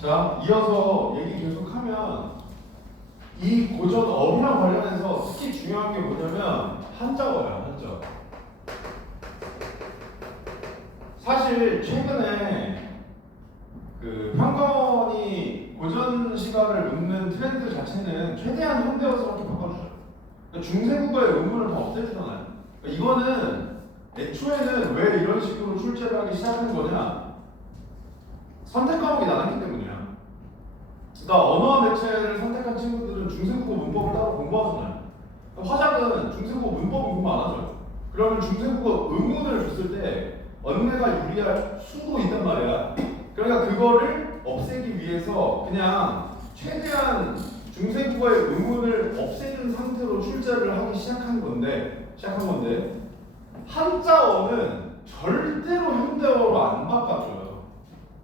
자, 이어서 얘기 계속하면 이 고전어휘랑 관련해서 특히 중요한 게 뭐냐면 한자어예요. 한자. 사실 최근에 그 평가원이 고전 시가를 묻는 트렌드 자체는 최대한 현대어스럽게 바꿔주죠. 그러니까 중세국어의 의문을 다 없애주잖아요. 그러니까 이거는 애초에는 왜 이런 식으로 출제를 하기 시작한 거냐? 선택 과목이 나눴기 때문이야. 그러니까 언어와 매체를 선택한 친구들은 중세국어 문법을 따로 공부하잖아요. 화작은 중세국어 문법 공부 안 하죠. 그러면 중세국어 의문을 줬을 때 언어가 유리할 수도 있단 말이야. 그러니까 그거를 없애기 위해서 그냥 최대한 중세국어의 의문을 없애는 상태로 출제를 하기 시작한 건데 한자어는 절대로 현대어로 안 바꿔줘요.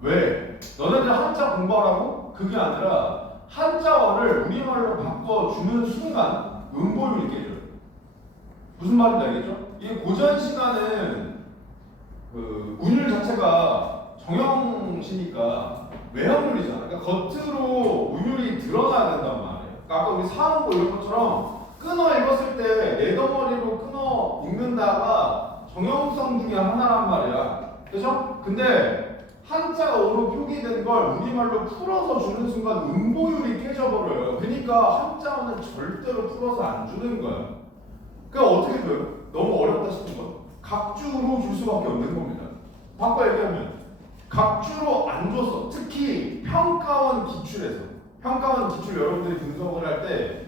왜? 너네들 한자 공부하라고? 그게 아니라 한자어를 우리말로 바꿔주는 순간 음보율이 깨져요. 무슨 말인지 알겠죠? 이게 고전 시간은 그 운율 자체가 정형시니까 외형률이잖아. 그러니까 겉으로 운율이 드러나야 된단 말이에요. 그러니까 아까 우리 사음고 이런 것처럼 끊어 읽었을 때 내 덩어리로 끊어 읽는다가 정형성 중에 하나란 말이야. 그죠? 근데 한자어로 표기된 걸 우리말로 풀어서 주는 순간 음보율이 깨져버려요. 그러니까 한자어는 절대로 풀어서 안 주는 거야. 그러니까 어떻게 돼요? 너무 어렵다 싶은 건 각주로 줄 수밖에 없는 겁니다. 바꿔 얘기하면 각주로 안 줬어. 특히 평가원 기출에서 평가원 기출 여러분들이 분석을 할 때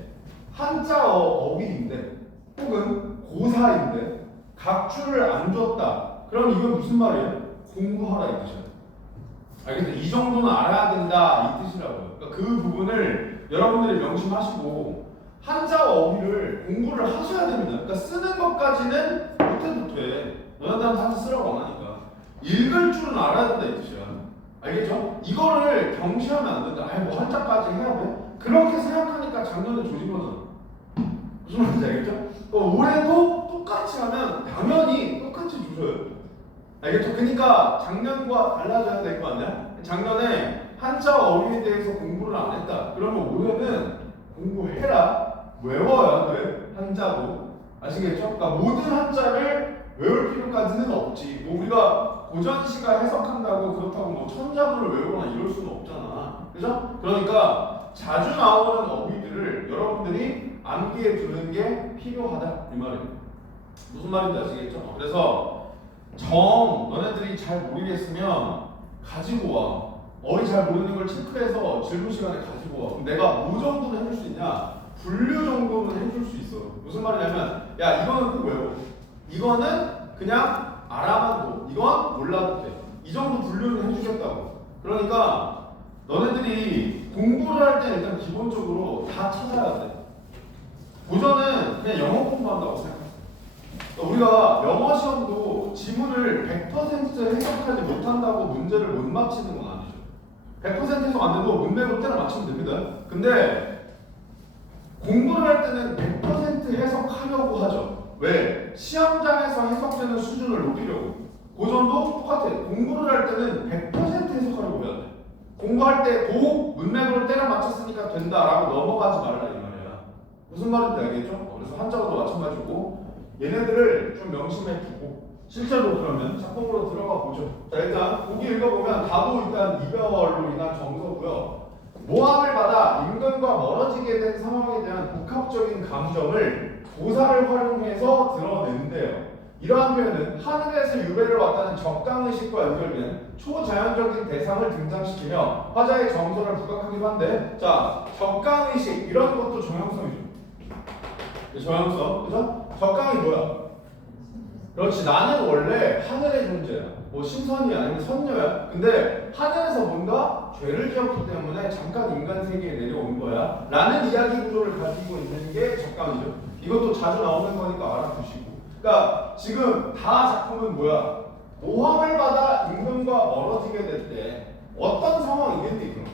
한자어 어휘인데 혹은 고사인데 각주를 안 줬다. 그럼 이건 무슨 말이에요? 공부하라 이 뜻이야. 알겠죠? 이 정도는 알아야 된다 이 뜻이라고요. 그러니까 그 부분을 여러분들이 명심하시고 한자어 어휘를 공부를 하셔야 됩니다. 그러니까 쓰는 것까지는 못해도 돼. 너네들한테 한자 쓰라고 안 하니까. 읽을 줄은 알아야 된다 이 뜻이야. 알겠죠? 이거를 경시하면 안 된다. 아니 뭐 한자까지 해야 돼? 그렇게 생각하니까 작년에 조진 거잖아. 무슨 말인지 알겠죠? 올해도 똑같이 하면 당연히 똑같이 주셔요. 알겠죠? 그러니까 작년과 달라져야 될 거 아니야? 작년에 한자 어휘에 대해서 공부를 안 했다. 그러면 올해는 공부해라. 외워야 돼. 한자도. 아시겠죠? 그러니까 모든 한자를 외울 필요까지는 없지. 뭐 우리가 고전시가 해석한다고 그렇다고 뭐 천자문을 외우거나 이럴 수는 없잖아. 그죠? 그러니까 자주 나오는 어휘들을 여러분들이 암기해 두는 게 필요하다. 이 말이에요. 무슨 말인지 아시겠죠? 그래서 너네들이 잘 모르겠으면 가지고 와. 어휘 잘 모르는 걸 체크해서 질문 시간에 가지고 와. 그럼 내가 뭐 정도는 해줄 수 있냐? 분류 정도는 해줄 수 있어. 무슨 말이냐면 야 이거는 꼭 외워. 이거는 그냥 알아만 둬. 이건 몰라도 돼. 이 정도 분류는 해주겠다고. 그러니까 너네들이 공부를 할 때 일단 기본적으로 다 찾아야 돼. 고전은 그냥 영어 공부한다고 생각해. 우리가 영어 시험도 지문을 100% 해석하지 못한다고 문제를 못 맞히는 건 아니죠. 100% 해석 안 돼도 문맥으로 때려 맞추면 됩니다. 근데 공부를 할 때는 100% 해석하려고 하죠. 왜? 시험장에서 해석되는 수준을 높이려고. 고전도 똑같아. 공부를 할 때는 100% 해석하려고 해야 돼. 공부할 때 도 문맥으로 때려 맞췄으니까 된다라고 넘어가지 말라 이 말이야. 무슨 말인지 알겠죠? 그래서 한자어도 마찬가지고 얘네들을 좀 명심해 두고 실제로 그러면 작품으로 들어가 보죠. 자 일단 보기 읽어보면 다도 일단 이별로 인한 정서고요. 모함을 받아 인간과 멀어지게 된 상황에 대한 복합적인 감정을 도사를 활용해서 드러낸대요. 이러한 표현은 하늘에서 유배를 왔다는 적강의식과 연결된 초자연적인 대상을 등장시키며 화자의 정서를 부각하기도 한데 자 적강의식 이런 것도 정형성이죠. 정형성 그죠? 적강이 뭐야? 그렇지 나는 원래 하늘의 존재야. 뭐 신선이야 아니면 선녀야. 근데 하늘에서 뭔가 죄를 지었기 때문에 잠깐 인간 세계에 내려온 거야 라는 이야기 구조를 가지고 있는 게 적강이죠. 이것도 자주 나오는 거니까 알아두시고. 그러니까 지금 다 작품은 뭐야? 모함을 받아 인간과 멀어지게 될 때 어떤 상황이겠니 그럼?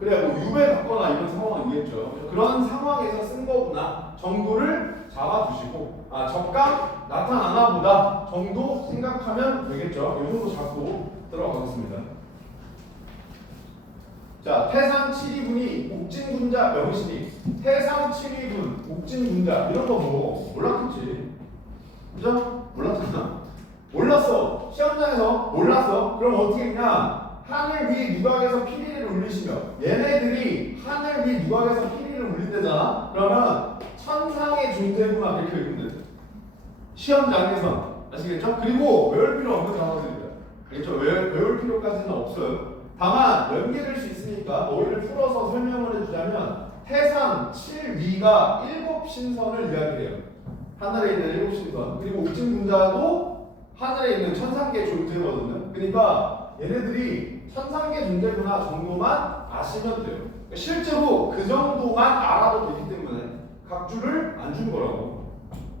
그래 뭐 유배 받거나 이런 상황이겠죠. 그런 상황에서 쓴 거구나 정도를 잡아두시고 적강 나타나나 보다 정도 생각하면 되겠죠. 이 정도 잡고 들어가겠습니다. 자, 태상 7위분이 옥진군자 명신이 태상 7위분 옥진군자 이런 거 뭐 몰랐겠지. 그죠? 몰랐잖아. 몰랐어. 시험장에서 몰랐어. 그럼 어떻게 했냐? 하늘 위 누각에서 피리를 울리시며 얘네들이 하늘 위 누각에서 피리를 울린대잖아. 그러면 천상의 존재구나 이렇게 읽으면 돼. 시험장에서 아시겠죠? 그리고 외울 필요 없는 단어들이에요. 알겠죠? 외울 필요까지는 없어요. 다만 연계될 수 있으니까 너희를 풀어서 설명을 해주자면 태산 7위가 7신선을 이야기해요. 하늘에 있는 7신선. 그리고 옥진군자도 하늘에 있는 천상계 존재거든요. 그러니까 얘네들이 천상계 존재구나 정도만 아시면 돼요. 실제로 그 정도만 알아도 되기 때문에 각주를 안 준 거라고.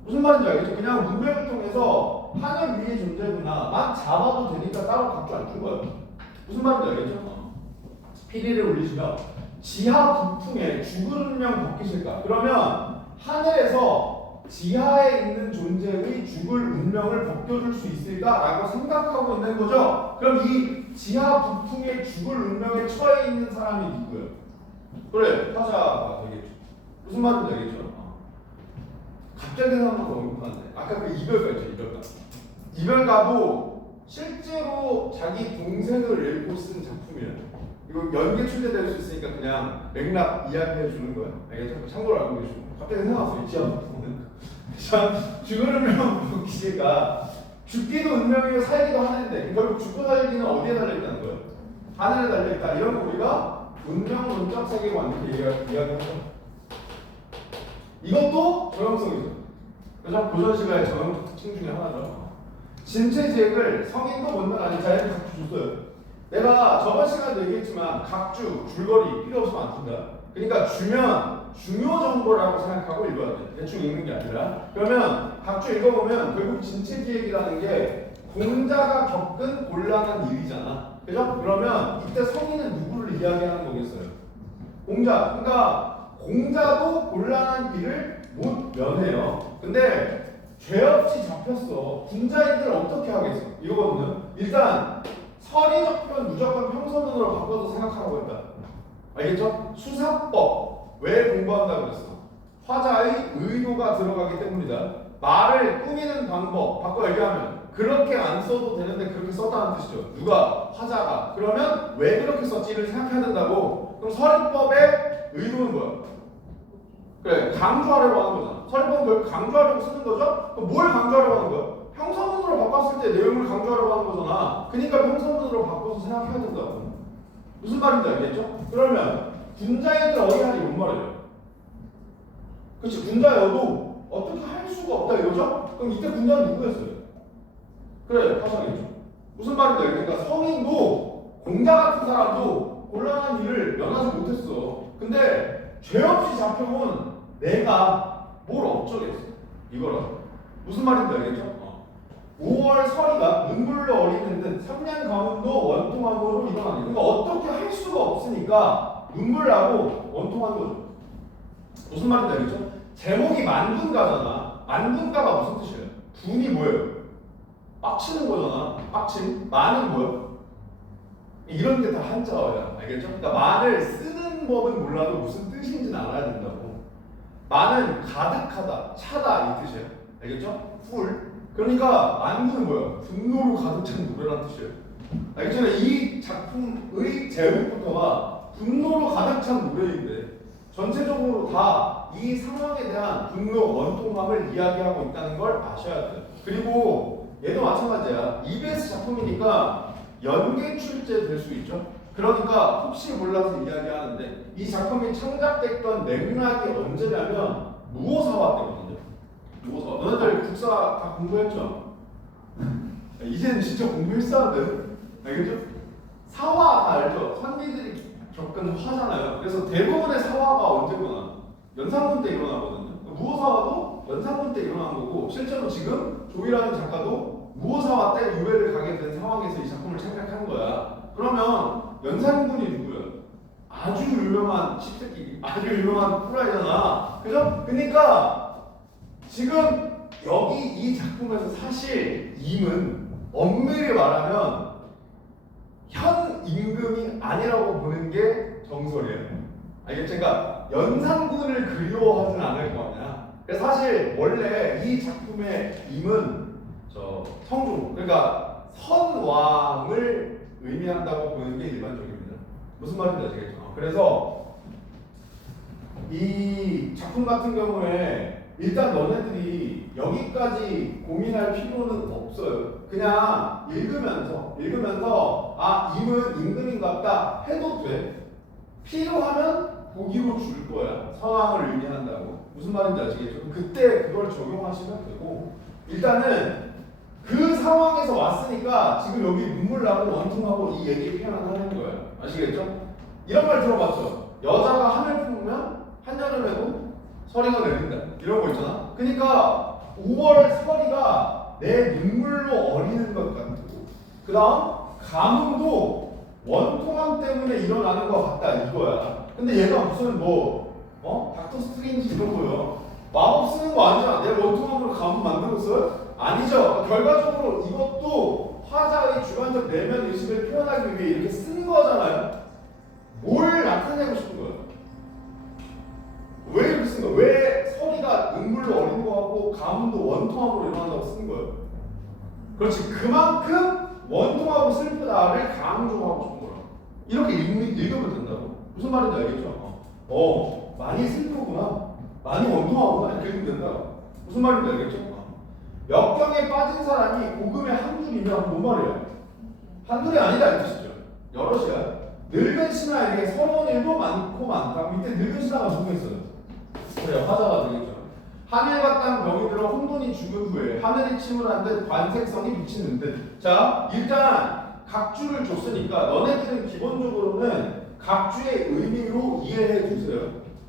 무슨 말인지 알겠죠? 그냥 문맥을 통해서 하늘 위의 존재구나만 잡아도 되니까 따로 각주 안 준 거예요. 무슨 말인지 알겠죠? 피리를 울리시며 지하 부풍에 죽을 운명 벗기실까? 그러면 하늘에서 지하에 있는 존재의 죽을 운명을 벗겨줄 수 있을까라고 생각하고 있는 거죠. 그럼 이 지하 부풍에 죽을 운명에 처해 있는 사람이 누구예요? 그래, 화자가 되겠죠. 무슨 말인지 알겠죠? 갑자기 생각나는 거 언급하는데 아까 그 이별가 있죠, 이별가. 이별가도 실제로 자기 동생을 읽고 쓴 작품이에요. 이거 연계 출제될 수 있으니까 그냥 맥락 이야기해 주는 거예요. 알겠죠? 참고로 알고 계시고. 갑자기 생각났어요. 지하 부풍은. 자, 죽을 운명 기계가 죽기도 운명이고 살기도 하는데 결국 죽고 살기는 어디에 달려있다는 거예요? 하늘에 달려있다. 이런 거 우리가 운명론적 세계관 이렇게 이야기하죠. 이것도 정형성이죠. 그래서 고전시가의 정형적 특징 중에 하나죠. 진체지획을 성인도 못난 아닌 자연이 각주 줬어요. 내가 저번 시간에도 얘기했지만 각주, 줄거리 필요 없으면 안 준다. 그러니까 주면 중요 정보라고 생각하고 읽어야 돼. 대충 읽는 게 아니라. 그러면 각주 읽어보면 결국 진체기획이라는 게 공자가 겪은 곤란한 일이잖아. 그죠? 그러면 이때 성인은 누구를 이야기하는 거겠어요? 공자. 그러니까 공자도 곤란한 일을 못 면해요. 근데 죄 없이 잡혔어. 군자인들 어떻게 하겠어? 이거거든요. 일단 서리적 표현 무조건 평서문으로 바꿔서 생각하라고 했다. 알겠죠? 수사법. 왜 공부한다고 그랬어? 화자의 의도가 들어가기 때문이다. 말을 꾸미는 방법 바꿔 얘기하면 그렇게 안 써도 되는데 그렇게 썼다는 뜻이죠. 누가? 화자가. 그러면 왜 그렇게 썼지를 생각해야 된다고. 그럼 서리법의 의도는 뭐야? 그래, 강조하려고 하는 거잖아. 서리법은 결국 강조하려고 쓰는 거죠? 그럼 뭘 강조하려고 하는 거야? 평서문으로 바꿨을 때 내용을 강조하려고 하는 거잖아. 그러니까 평서문으로 바꿔서 생각해야 된다고. 무슨 말인지 알겠죠? 그러면 군자애들 어휘하니 뭔 말이에요? 그렇지, 군자여도 어떻게 할 수가 없다 이거죠? 그럼 이때 군자는 누구였어요? 그래, 화자겠죠. 무슨 말인지 알겠죠? 그러니까 성인도 공자 같은 사람도 곤란한 일을 면하지 못했어. 근데 죄 없이 잡혀온 내가 뭘 어쩌겠어? 이거라고. 무슨 말인지 알겠죠? 5월 서리가 눈물로 어리는 듯 3년 가문도 원통함으로 일어나니. 그러니까 어떻게 할 수가 없으니까 눈물 나고 원통한 거죠. 무슨 말인지 알겠죠? 제목이 만둔가잖아. 만둔가가 무슨 뜻이에요? 분이 뭐예요? 빡치는 거잖아. 빡침. 만은 뭐예요? 이런 게 다 한자어야. 알겠죠? 그러니까 만을 쓰는 법은 몰라도 무슨 뜻인지는 알아야 된다고. 만은 가득하다, 차다 이 뜻이에요. 알겠죠? 풀. 그러니까 만두는 뭐야? 분노로 가득 찬 노래라는 뜻이에요. 알겠죠? 이 작품의 제목부터가 분노로 가득 찬 노래인데 전체적으로 다 이 상황에 대한 분노, 원통함을 이야기하고 있다는 걸 아셔야 돼요. 그리고 얘도 마찬가지야. EBS 작품이니까 연계 출제 될 수 있죠. 그러니까 혹시 몰라서 이야기하는데 이 작품이 창작됐던 맥락이 언제냐면 무오사화 때거든요. 무오사화. 너네들 국사 다 공부했죠? 이제는 진짜 공부했어야 돼. 알겠죠? 사화 다 알죠? 선비들이 겪은 화잖아요. 그래서 대부분의 사화가 언제구나 연산군 때 일어나거든요. 무오사화도 연산군 때 일어난 거고 실제로 지금 조이라는 작가도 무오사화 때 유배를 가게 된 상황에서 이 작품을 창작한 거야. 그러면 연산군이 누구야? 아주 유명한 십새끼, 아주 유명한 후라이잖아. 그죠? 그러니까 지금 여기 이 작품에서 사실 임은 엄밀히 말하면 현 임금이 아니라고 보는 게 정설이에요. 알겠죠? 그러니까 연산군을 그리워하진 않을 거 아니야. 그래서 사실 원래 이 작품의 임은 저 성종, 그러니까 선왕을 의미한다고 보는 게 일반적입니다. 무슨 말인지 아시겠죠? 그래서 이 작품 같은 경우에 일단 너네들이 여기까지 고민할 필요는 없어요. 그냥 읽으면서 아 임은 임금인갑다 해도 돼. 필요하면 보기로 줄 거야. 상황을 의미한다고. 무슨 말인지 아시겠죠? 그때 그걸 적용하시면 되고 일단은 그 상황에서 왔으니까 지금 여기 눈물 나고 원통하고 이 얘기 표현을 하는 거예요. 아시겠죠? 이런 말 들어봤죠? 여자가 하늘 품으면 한여름에도 서리가 내린다. 이런 거 있잖아. 그러니까 5월 서리가 내 눈물로 어리는 것 같고 그 다음 가뭄도 원통함 때문에 일어나는 것 같다 이거야. 근데 얘가 무슨 닥터 스트레인지 이런 거요. 마법 쓰는 거 아니잖아. 내 원통함으로 가뭄 만들었어요? 아니죠. 결과적으로 이것도 화자의 주관적 내면 의식을 표현하기 위해 이렇게 쓴 거잖아요. 뭘 나타내고 싶은 거예요? 왜 이렇게 쓴 거예요? 왜 서리가 눈물로 어린 거 같고 가뭄도 원통함으로 일어난다고 쓴 거예요? 그렇지. 그만큼 원통하고 슬프다를 강조하고 싶은 거야. 이렇게 읽으면 된다고. 무슨 말인지 알겠죠? 많이 슬프구나. 많이 원통하구나. 이렇게 읽으면 된다. 무슨 말인지 알겠죠? 역경에 빠진 사람이 복음의 한 줄이면 뭔 말이야? 한둘이 아니다 이 뜻이죠. 여럿이야. 늙은 신하에게 서러운 일도 많고 많다. 밑에 늙은 신하가 누구 있어요? 그래 화자가 되겠죠. 하늘과 땅 병이 들어 혼돈이 죽은 후에 하늘이 침울한 듯 관색성이 미치는 듯. 자 일단 각주를 줬으니까 너네들은 기본적으로는 각주의 의미로 이해해 주세요.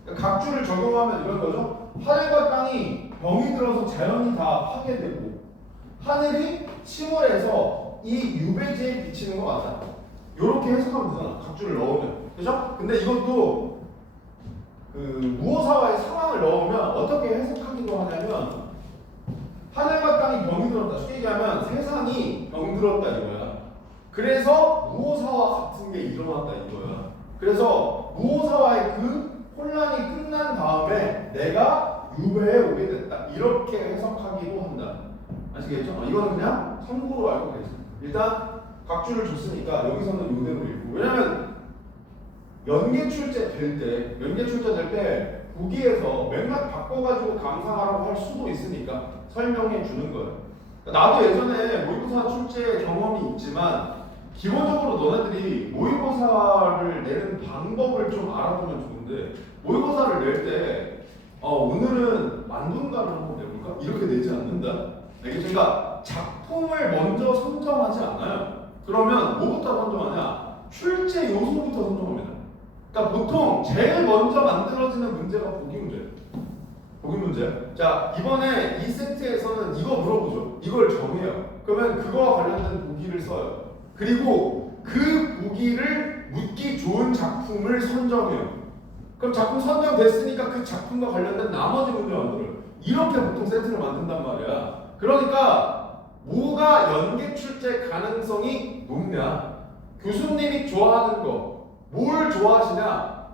그러니까 각주를 적용하면 이런 거죠. 하늘과 땅이 병이 들어서 자연이 다 파괴되고 하늘이 침울해서 이 유배지에 비치는 것 같다. 이렇게 해석하면 되잖아. 각주를 넣으면. 그죠? 근데 이것도 그 무호사와의 상황을 넣으면 어떻게 해석하기도 하냐면 하늘과 땅이 병이 들었다. 쉽게 얘기하면 세상이 병들었다 이거야. 그래서 무호사와 같은 게 일어났다 이거야. 그래서 무호사와의 그 혼란이 끝난 다음에 내가 유배에 오게 됐다. 이렇게 해석하기도 한다. 아시겠죠? 이거는 그냥 참고로 알고 계세요. 일단 각주를 줬으니까 여기서는 이대로 읽고. 왜냐면 연계출제 될 때 보기에서 맥락 바꿔가지고 감상하라고 할 수도 있으니까 설명해 주는 거예요. 나도 예전에 모의고사 출제 경험이 있지만 기본적으로 너네들이 모의고사를 내는 방법을 좀 알아두면 좋은데 모의고사를 낼 때 오늘은 만둔가를 한번 내볼까? 이렇게 내지 않는다. 알겠죠? 그러니까 작품을 먼저 선정하지 않아요. 그러면 뭐부터 선정하냐? 출제 요소부터 선정합니다. 그러니까 보통 제일 먼저 만들어지는 문제가 보기 문제예요. 보기 문제. 자 이번에 이 세트에서는 이거 물어보죠. 이걸 정해요. 그러면 그거와 관련된 보기를 써요. 그리고 그 보기를 묻기 좋은 작품을 선정해요. 그럼 작품 선정됐으니까 그 작품과 관련된 나머지 문제 만들어요. 이렇게 보통 세트를 만든단 말이야. 그러니까 뭐가 연계 출제 가능성이 높냐? 교수님이 좋아하는 거, 뭘 좋아하시냐?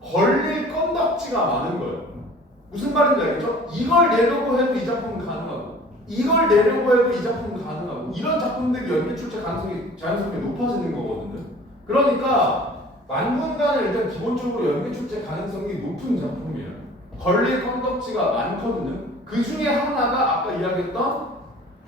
걸릴 건덕지가 많은 거예요. 무슨 말인지 알겠죠? 이걸 내려고 해도 이 작품은 가능하고 이걸 내려고 해도 이 작품은 가능하고 이런 작품들이 연계 출제 가능성이 자연스럽게 높아지는 거거든요. 그러니까 만군간은 일단 기본적으로 연계 출제 가능성이 높은 작품이에요. 걸릴 건덕지가 많거든요. 그 중에 하나가 아까 이야기했던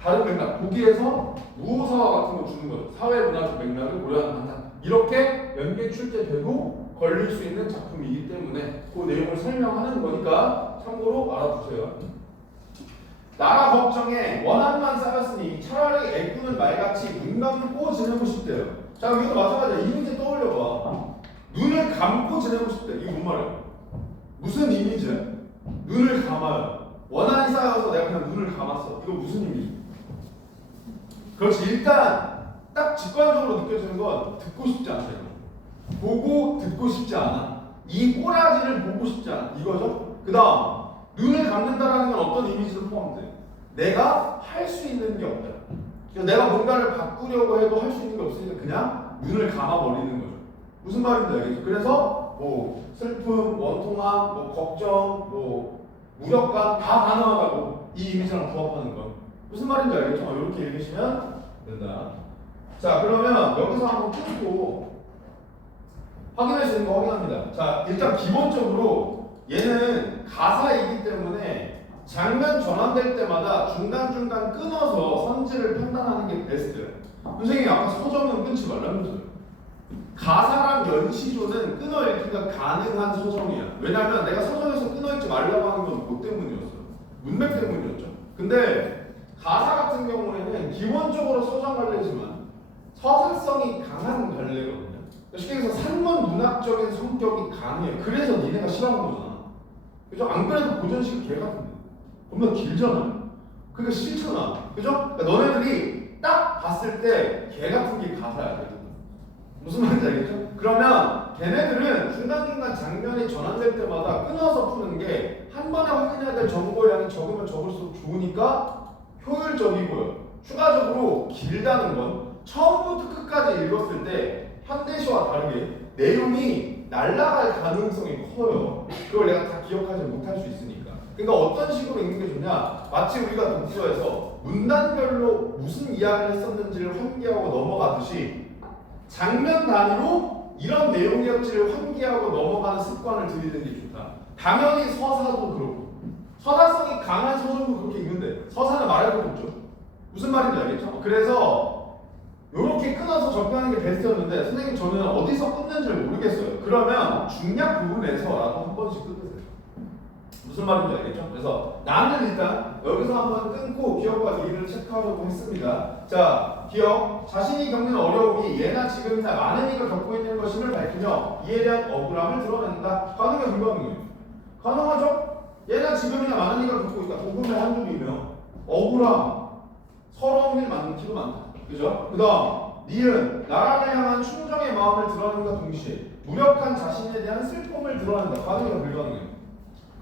다른 맥락, 보기에서 무호사와 같은 거 주는 거죠. 사회문화적 맥락을 고려하는 판단. 이렇게 연계 출제돼도 걸릴 수 있는 작품이기 때문에 그 내용을 설명하는 거니까 참고로 알아두세요. 나라 걱정에 원한만 쌓였으니 차라리 애꾸는 말같이 눈 감고 지내고 싶대요. 자, 이것도 마찬가지야. 이미지 떠올려봐. 눈을 감고 지내고 싶대. 이거 뭔 말이야? 무슨 이미지야? 눈을 감아요. 원한이 쌓여서 내가 그냥 눈을 감았어. 이거 무슨 이미지? 그렇지. 일단 딱 직관적으로 느껴지는 건 듣고 싶지 않다. 보고 듣고 싶지 않아. 이 꼬라지를 보고 싶지 않아. 이거죠? 그 다음 눈을 감는다라는 건 어떤 이미지를 포함돼? 내가 할 수 있는 게 없다. 내가 뭔가를 바꾸려고 해도 할 수 있는 게 없으니까 그냥 눈을 감아버리는 거죠. 무슨 말인지 알겠죠? 그래서 뭐 슬픔, 원통함, 뭐 걱정, 뭐 무력감 다 가능하다고 이 이미지랑 부합하는 건 무슨 말인지 알겠죠? 이렇게 읽으시면 된다. 자, 그러면 여기서 한번 끊고 확인할 수 있는 거 확인합니다. 자, 일단 기본적으로 얘는 가사이기 때문에 장면 전환될 때마다 중간중간 끊어서 선지를 판단하는 게 베스트. 선생님이 아까 서점은 끊지 말라면서요. 가사랑 연시조는 끊어 읽기가 가능한 서정이야. 왜냐면 내가 서정에서 끊어 읽지 말라고 하는 건 뭐 때문이었어? 문맥 때문이었죠. 근데 가사 같은 경우에는 기본적으로 서정 갈래지만 서사성이 강한 갈래거든요. 쉽게 해서 산문 문학적인 성격이 강해. 그래서 니네가 싫어하는 거잖아. 그죠? 안 그래도 고전식 개 같은데 겁나 길잖아. 그러니까 싫잖아. 그죠? 그러니까 너네들이 딱 봤을 때 개 같은 게 가사야. 무슨 말인지 알겠죠? 그러면 걔네들은 중간중간 장면이 전환될 때마다 끊어서 푸는 게 한 번에 확인해야 될 정보량이 적으면 적을수록 좋으니까 효율적이고요. 추가적으로 길다는 건 처음부터 끝까지 읽었을 때 현대시와 다르게 내용이 날아갈 가능성이 커요. 그걸 내가 다 기억하지 못할 수 있으니까. 그러니까 어떤 식으로 읽는 게 좋냐? 마치 우리가 독서에서 문단별로 무슨 이야기를 했었는지를 환기하고 넘어가듯이 장면 단위로 이런 내용이었지를 환기하고 넘어가는 습관을 들이는 게 좋다. 당연히 서사도 그렇고 서사성이 강한 서정도 그렇게 읽는데 서사는 말할 것도 없죠. 무슨 말인지 알겠죠? 그래서 이렇게 끊어서 접근하는 게 베스트였는데 선생님 저는 어디서 끊는지를 모르겠어요. 그러면 중략 부분에서라도 한 번씩 끊으세요. 무슨 말인지 알겠죠? 그래서 나는 일단 여기서 한번 끊고 기억과 의의를 체크하려고 했습니다. 자, 기억. 자신이 겪는 어려움이 예나 지금이나 많은 이가 겪고 있는 것임을 밝히며 이에 대한 억울함을 드러낸다. 가능해, 불가능해? 가능하죠? 예나 지금이나 많은 이가 겪고 있다. 복음의 한 줄이며 억울함, 서러운 일 많기도 많다. 그죠? 그 다음 니은 나라를 향한 충정의 마음을 드러낸과 동시에 무력한 자신에 대한 슬픔을 드러낸다. 가능해, 불가능해?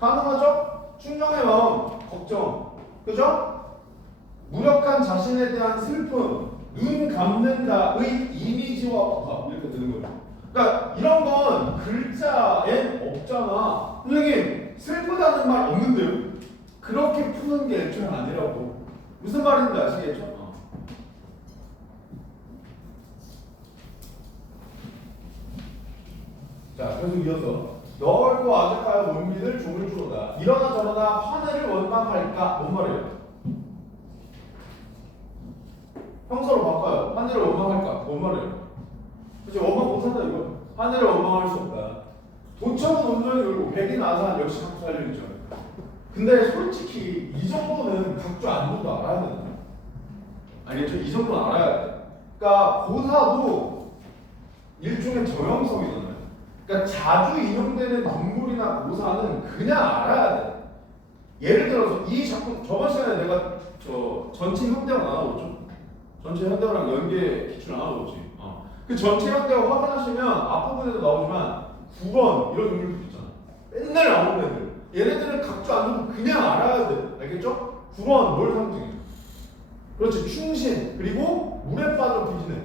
가능하죠? 충정의 마음, 걱정, 그죠? 무력한 자신에 대한 슬픔, 눈 감는다의 이미지와 부합 이렇게 되는 거예요. 그러니까 이런 건 글자엔 없잖아. 선생님 슬프다는 말 없는데요? 그렇게 푸는 게 애초에 아니라고. 무슨 말인지 아시겠죠? 자, 계속 이어서 넓고 아득하여 원빈을 종을 주로다. 이러나 저러나 하늘을 원망할까? 뭔 말이에요? 형사로 바꿔요. 하늘을 원망할까? 뭔 말이에요? 그치, 원망 못한다 이거. 하늘을 원망할 수 없다. 도청은 온전히 열고 백인 아산 역시 각주 알려있죠. 근데 솔직히 이 정도는 각주 안도도 알아야 된다. 알겠죠? 이 정도는 알아야 돼. 그러니까 고사도 일종의 정형성이잖아요. 그러니까 자주 인용되는 인물이나 고사는 그냥 알아야 돼. 예를 들어서 이 작품 저번 시간에 내가 전체 현대화 나눠봤죠. 전체 현대화랑 연계 기출 나눠봤지. 그 전체 현대화 확인하시면 앞부분에도 나오지만 9번 이런 인물들 있잖아. 맨날 나오는 애들. 얘네들은 각주 안 줘도 그냥 알아야 돼. 알겠죠? 9번 뭘 상징해? 그렇지, 충신. 그리고 물에 빠져 뒤지네.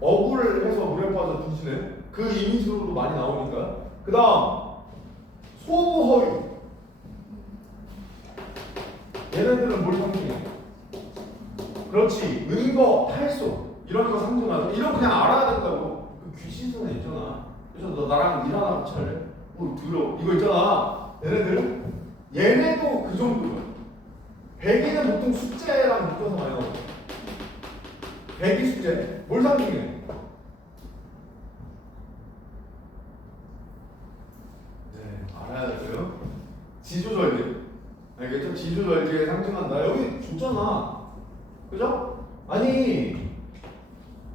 억울을 해서 물에 빠져 뒤지네. 그 이미지로도 많이 나오니까. 그 다음 소부허위. 얘네들은 뭘 상징해? 그렇지, 은거, 탈소 이런 거 상징하죠. 이런 거 그냥 알아야 된다고. 그 귀신선에 있잖아. 그래서 너 나랑 일 하나 같이 할래? 들어. 이거 있잖아. 얘네도 그 정도야. 백이는 보통 숙제랑 묶어서 많이 나오죠. 백이 숙제. 뭘 상징해? 알아야 돼요. 지조절개. 알겠죠? 지조절개에 상징한다. 여기 줬잖아. 그죠? 아니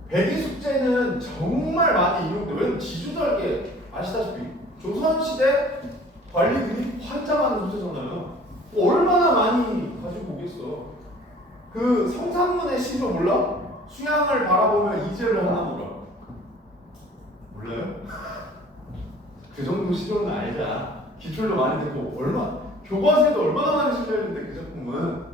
백이 숙제는 정말 많이 이용돼. 왜냐면 지조절개 아시다시피 조선시대 관리들이 환장하는 숙제잖아요. 얼마나 많이 가지고 오겠어. 그 성산문의 시조 몰라? 수양을 바라보며 이제를 하나 몰라. 몰라요? 그 정도 시조는 알자. 기출도 많이 듣고 교과서에도 얼마나 많이 실려있는데 그 작품은.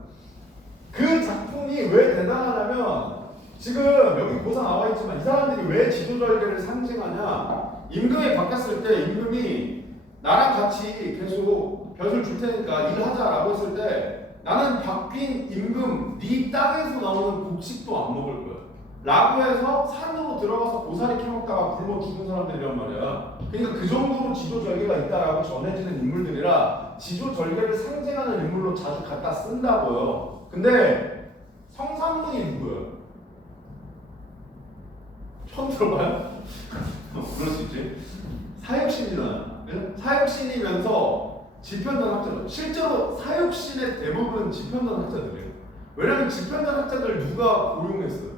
그 작품이 왜 대단하냐면 지금 여기 고사 나와 있지만 이 사람들이 왜 지도절개를 상징하냐? 임금이 바뀌었을 때 임금이 나랑 같이 계속 벼슬 줄 테니까 일하자라고 했을 때 나는 바뀐 임금 네 땅에서 나오는 곡식도 안 먹을 거야 라고 해서 산으로 들어가서 고사리 캐먹다가 굶어 죽은 사람들이란 말이야. 그러니까 그 정도로 지도절개가 있다라고 전해지는 인물들이라 지도절개를 상징하는 인물로 자주 갖다 쓴다고요. 근데 성산문이 누구예요? 처음 들어봐요? 그럴 수 있지. 사육신이잖아. 사육신이면서 지편전 학자죠. 실제로 사육신의 대부분은 지편전 학자들이에요. 왜냐면 지편전 학자들 누가 고용했어요?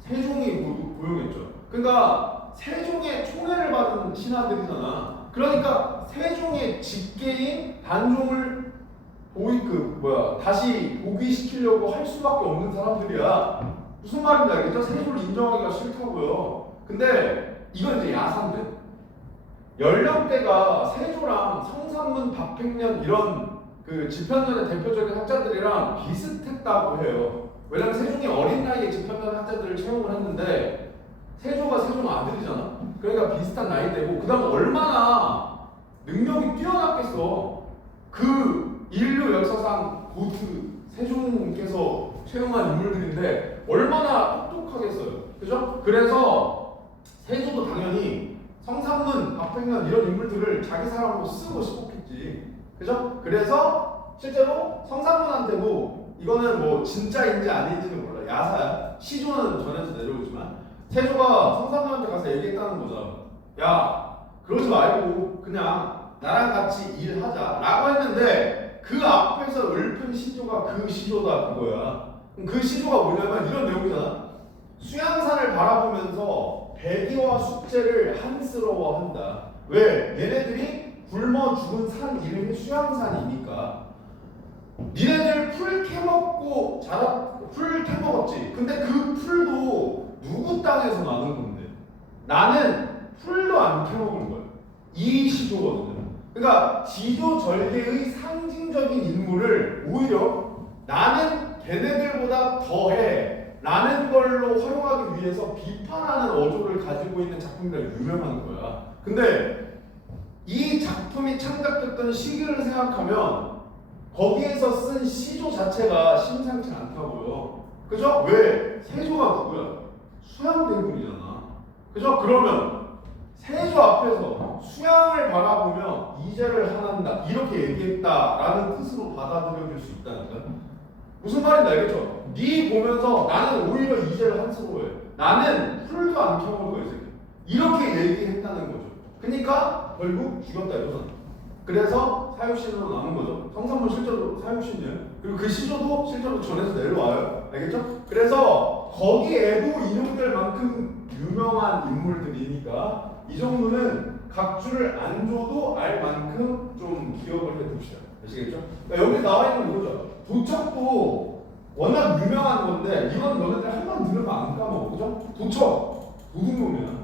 세종이 고용했죠. 그러니까 세종의 총애를 받은 신하들이잖아. 그러니까 세종의 직계인 단종을 다시 복위시키려고 할 수밖에 없는 사람들이야. 무슨 말인지 알겠죠? 세종을 인정하기가 싫다고요. 근데 이건 이제 야사인데 연령대가 세조랑 성산문, 박팽년 이런 그 지편전의 대표적인 학자들이랑 비슷했다고 해요. 왜냐면 세종이 어린 나이에 지편전 학자들을 채용을 했는데 세조가 세종 아들이잖아. 그러니까 비슷한 나이대고 그 다음 얼마나 능력이 뛰어났겠어. 그 인류 역사상 고트 세종께서 채용한 인물들인데 얼마나 똑똑하겠어요. 그죠? 그래서 세조도 당연히 성산문, 박팽년 이런 인물들을 자기 사람으로 쓰고 싶었겠지. 그죠? 그래서 실제로 성산문한테도 이거는 뭐 진짜인지 아닌지는 몰라. 야사야. 시조는 전해서 내려오지만 세조가 성산문한테 가서 얘기했다는 거죠. 야, 그러지 말고 그냥 나랑 같이 일하자 라고 했는데 그 앞에서 읊은 시조가 그 시조다 그거야. 그 시조가 뭐냐면 이런 내용이잖아. 수양산을 바라보면서 배기와 숙제를 한스러워한다. 왜? 얘네들이 굶어 죽은 산 이름이 수양산이니까. 니네들 풀 캐먹고 풀 캐먹었지. 근데 그 풀도 누구 땅에서 나는 건데? 나는 풀도 안 캐먹은 거야. 이 시조거든요. 그러니까 지도절개의 상징적인 인물을 오히려 나는 걔네들보다 더해 라는 걸로 활용하기 위해서 비판하는 어조를 가지고 있는 작품들이 유명한 거야. 근데 이 작품이 창작됐던 시기를 생각하면 거기에서 쓴 시조 자체가 심상치 않다고요. 그죠? 왜? 세조가 누구야? 수양대군이잖아. 그죠? 그러면 세조 앞에서 수양을 바라보며 이제를 하난다 이렇게 얘기했다라는 뜻으로 받아들여질 수 있다니까. 무슨 말인지 알겠죠? 네 보면서 나는 오히려 이제를 한스러워해. 나는 풀도 안 켜먹을 거야. 이렇게 얘기했다는 거죠. 그러니까 결국 죽였다 이거잖아. 그래서 사육신으로 남은 거죠. 성산문 실제로 사육신이에요. 그리고 그 시조도 실제로 전해서 내려와요. 알겠죠? 그래서 거기에도 인용될 만큼 유명한 인물들이니까 이 정도는 각 줄을 안 줘도 알 만큼 좀 기억을 해둡시다. 아시겠죠? 그러니까 여기 나와 있는 거죠. 도척도 워낙 유명한 건데 이건 너네들 한 번 들으면 안 까먹어. 그죠? 도척 도둑놈이야.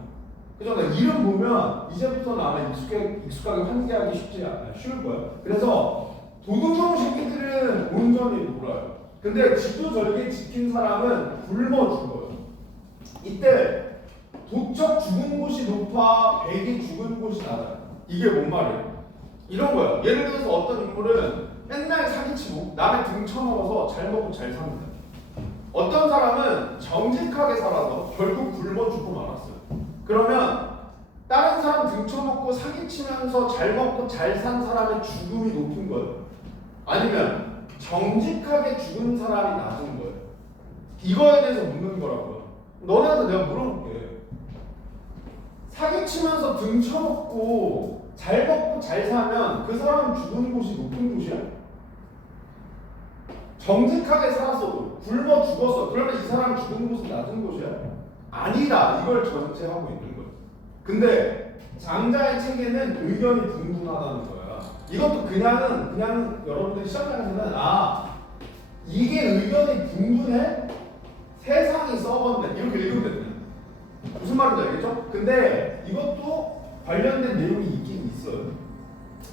그죠? 이름 보면 이제부터는 아마 익숙하게 환기하기 쉽지 않아요. 쉬울 거예요. 그래서 도둑놈 새끼들은 온전히 놀아요. 근데 지도절개 지킨 사람은 굶어 죽어요. 이때 도척 죽은 곳이 높아 백이 죽은 곳이 낮아요. 이게 뭔 말이에요? 이런 거예요. 예를 들어서 어떤 인물은 맨날 사기치고 남의 등 쳐먹어서 잘 먹고 잘 삽니다. 어떤 사람은 정직하게 살아서 결국 굶어 죽고 말았어요. 그러면 다른 사람 등쳐먹고 사기치면서 잘 먹고 잘 산 사람의 죽음이 높은 거예요? 아니면 정직하게 죽은 사람이 낮은 거예요? 이거에 대해서 묻는 거라고요. 너네한테 내가 물어볼게. 사기치면서 등쳐먹고 잘 먹고 잘 사면 그 사람은 죽은 곳이 높은 곳이야? 정직하게 살았어도 굶어 죽었어. 그러면 이 사람이 죽은 곳은 낮은 곳이야? 아니다. 이걸 전제하고 있는 거예요. 근데 장자의 책에는 의견이 분분하다는 거야. 이것도 그냥 여러분들이 시작하면서는 이게 의견이 분분해? 세상이 썩었네. 이렇게 읽으면 됩니다. 무슨 말인지 알겠죠? 근데 이것도 관련된 내용이 있긴 있어요.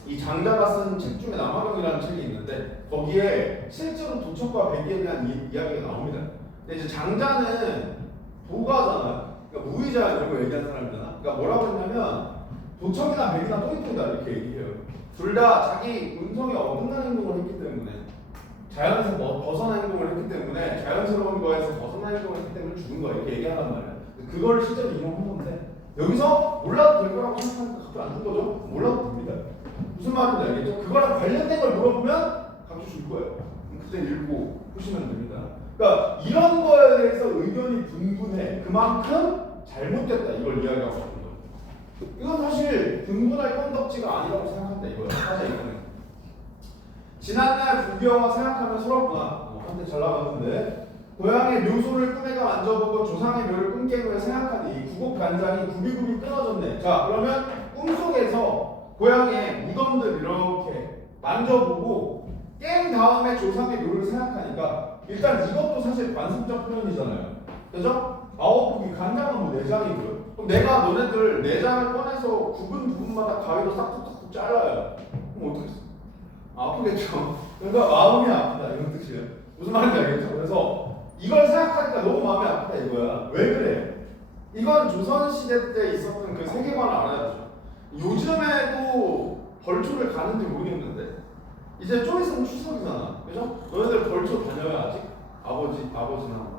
이 장자가 쓴 책 중에 남화경이라는 책이 있는데 거기에 실제로 도척과 백의에 대한 이야기가 나옵니다. 근데 이제 장자는 도가잖아요. 그러니까 무의자 이런 거 얘기하는 사람이잖아. 그러니까 뭐라고 했냐면 도청이나 백이나 또이또이다 이렇게 얘기해요. 둘 다 자기 음성에 어긋나는 행동을 했기 때문에 자연에서 벗어난 행동을 했기 때문에 자연스러운 거에서 벗어난 행동을 했기 때문에 죽은 거야 이렇게 얘기하란 말이야. 그걸 실제로 이용한 건데 여기서 몰라도 될 거라고 생각하니까 갑자기 안 준 거죠? 몰라도 됩니다. 무슨 말인지 알겠죠? 그거랑 관련된 걸 물어보면 갑자기 줄 거예요. 그때 읽고 푸시면 됩니다. 그러니까 이런 거에 대해서 의견이 분분해. 그만큼 잘못됐다 이걸 이야기하고 싶은 거예요. 이건 사실 분분할 건덕지가 아니라고 생각한다 이거예요. 사실 이거는 지난날 구경화 생각하면 서럽구나. 한때 잘 나갔는데 고향의 묘소를 꿈에가 만져보고 조상의 묘를 꿈깨고 생각하니 구곡 간장이 굽이굽이 끊어졌네. 자 그러면 꿈속에서 고향의 무덤들 이렇게 만져보고 깬 다음에 조상의 묘를 생각하니까 일단 이것도 사실 관습적 표현이잖아요. 그죠? 아홉 간장은 뭐 내장이고요. 그럼 내가 너네들 내장을 꺼내서 부분마다 가위로 싹둑싹둑 잘라요. 그럼 어떻게 아프겠죠? 그러니까 마음이 아프다 이런 뜻이에요. 무슨 말인지 알겠죠? 그래서 이걸 생각하니까 너무 마음이 아프다 이거야. 왜 그래? 이건 조선시대 때 있었던 그 세계관을 알아야죠. 요즘에도 벌초를 가는지 모르겠는데 이제 좀 있으면 추석이잖아. 그죠? 너네들 벌초 다녀요 아직? 아버지나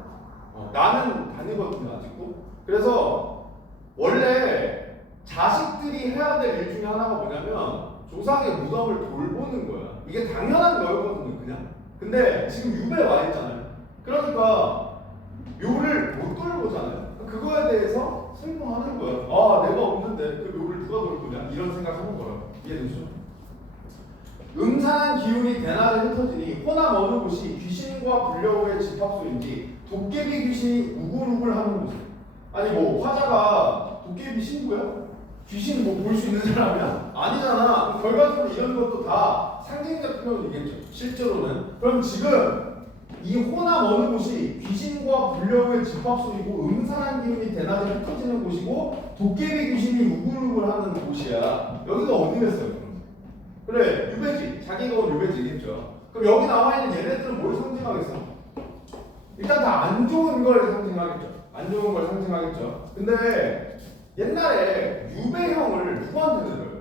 나는 다니거든요 아직도. 그래서 원래 자식들이 해야 될 일 중에 하나가 뭐냐면 조상의 무덤을 돌보는 거야. 이게 당연한 거였거든요 그냥. 근데 지금 유배 와 있잖아요. 그러니까 묘를 못 돌보잖아요. 그거에 대해서 설명하는 거야. 아 내가 없는데 그 묘를 누가 돌보냐 이런 생각하는 거라. 이해되죠? 음산한 기운이 대낮에 흩어지니 호남 어느 곳이 귀신과 불려오의 집합소인지 도깨비 귀신이 우글우글 하는 곳이. 아니 뭐 화자가 도깨비 신부야? 귀신 뭐 볼 수 있는 사람이야? 아니잖아. 결과적으로 이런 것도 다 상징적 표현이겠죠. 실제로는. 그럼 지금 이 호남 어느 곳이 귀신과 불려오의 집합소이고 음산한 기운이 대낮에 흩어지는 곳이고 도깨비 귀신이 우글우글 하는 곳이야. 여기가 어디겠어요? 그래 유배지. 자기가 온 유배지겠죠. 그럼 여기 나와 있는 얘네들은 뭘 상징하겠어? 일단 다 안 좋은 걸 상징하겠죠. 안 좋은 걸 상징하겠죠. 근데 옛날에 유배형을 누구한테 내려요?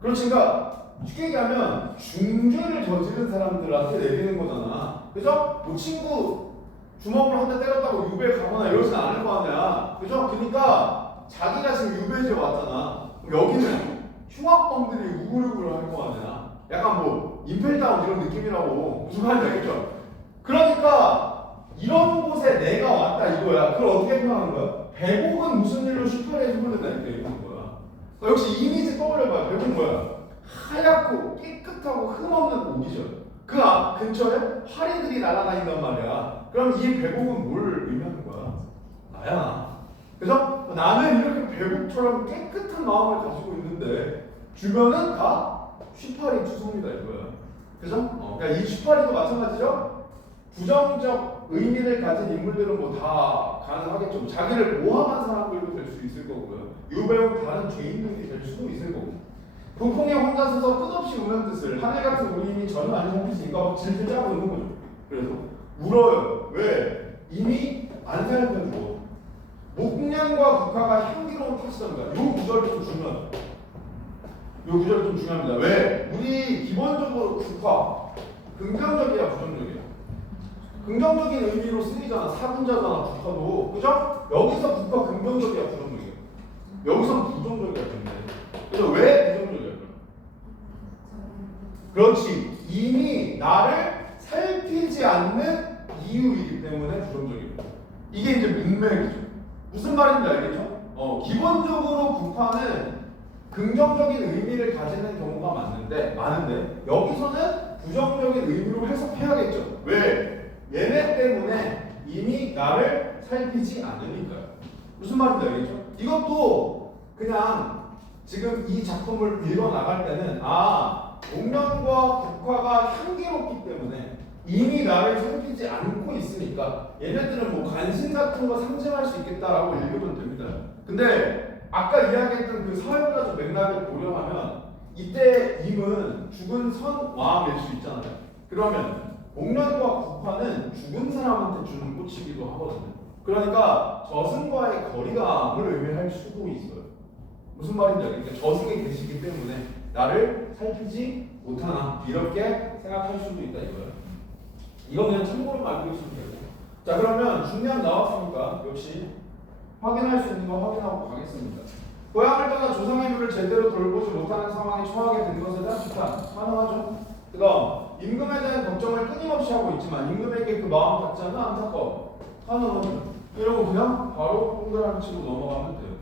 그렇지. 그러니까 쉽게 얘기하면 중죄를 저지른 사람들한테 내리는 거잖아. 그죠? 뭐 친구 주먹으로 한 대 때렸다고 유배 가거나 이러진 않을 거 아니야. 그죠? 그러니까 자기가 지금 유배지에 왔잖아. 그럼 여기는 흉악범들이 우글우글 할 거 아니야. 약간 뭐 임펠다운 이런 느낌이라고. 무슨 말인지 알겠죠? 그러니까 이런 곳에 내가 왔다 이거야. 그걸 어떻게 표현하는 거야? 배곡은 무슨 일로 슈퍼에 숨어든다 이렇게 얘기하는 거야. 역시 이미지 떠올려봐요. 배곡은 뭐야? 하얗고 깨끗하고 흠없는 옷이죠. 그 앞 근처에 파리들이 날아다닌단 말이야. 그럼 이 배곡은 뭘 의미하는 거야? 나야. 그죠? 나는 이렇게 배곡처럼 깨끗한 마음을 가지고 있는데 주변은 다 휘파리 투성이다 이거야. 그죠? 그러니까 이 휘파리도 마찬가지죠. 부정적 의미를 가진 인물들은 뭐 다 가능하겠죠. 자기를 모함한 사람들도 될 수 있을 거고요. 유배용 다른 개인들이 될 수도 있을 거고. 북풍에 혼자 서서 끝없이 우는 뜻을 하늘 같은 우리님이 전혀 아닌 홈피스니까 질질 짜고 있는 거죠. 그래서 울어요. 왜? 이미 안 살면 죽어. 목련과 국화가 향기로운 탓이던가. 요 구절이 좀 중요하다. 요 구절이 좀 중요합니다. 왜? 우리 기본적으로 국화 긍정적이야 부정적이야? 긍정적인 의미로 쓰이잖아. 사분자잖아 국화도. 그죠? 여기서 국화 긍정적이야 부정적이야? 여기서는 부정적이야. 그래서 왜 부정적이야? 그렇지. 이미 나를 살피지 않는 이유이기 때문에 부정적이야. 이게 이제 문맥이죠. 무슨 말인지 알겠죠? 기본적으로 국화는 긍정적인 의미를 가지는 경우가 많은데 여기서는 부정적인 의미로 해석해야겠죠. 왜? 얘네 때문에 이미 나를 살피지 않으니까요. 무슨 말인지 알겠죠? 이것도 그냥 지금 이 작품을 읽어 나갈 때는 목련과 국화가 향기롭기 때문에 이미 나를 살피지 않고 있으니까 얘네들은 뭐 관심 같은 거 상징할 수 있겠다라고 읽으면 됩니다. 근데 아까 이야기했던 그 사회문화적 맥락을 고려하면 이때 임은 죽은 선왕일 수 있잖아요. 그러면 목련과 국화는 죽은 사람한테 주는 꽃이기도 하거든요. 그러니까 저승과의 거리감을 의미할 수도 있어요. 무슨 말인지 알겠죠? 저승에 계시기 때문에 나를 살피지 못하나 이렇게 생각할 수도 있다 이거예요. 이건 그냥 참고로 알고 있으면 되고. 자 그러면 중요한 나왔으니까 역시 확인할 수 있는 거 확인하고 가겠습니다. 고향을 떠나 조상의 물을 제대로 돌보지 못하는 상황에 처하게 된 것에 대한 비판 가능하죠. 그다음 임금에 대한 걱정을 끊임없이 하고 있지만 임금에게 그 마음 같지 않은 안타까워 가능하죠. 이러고 그냥 바로 동그라미 치고 넘어가면 돼요.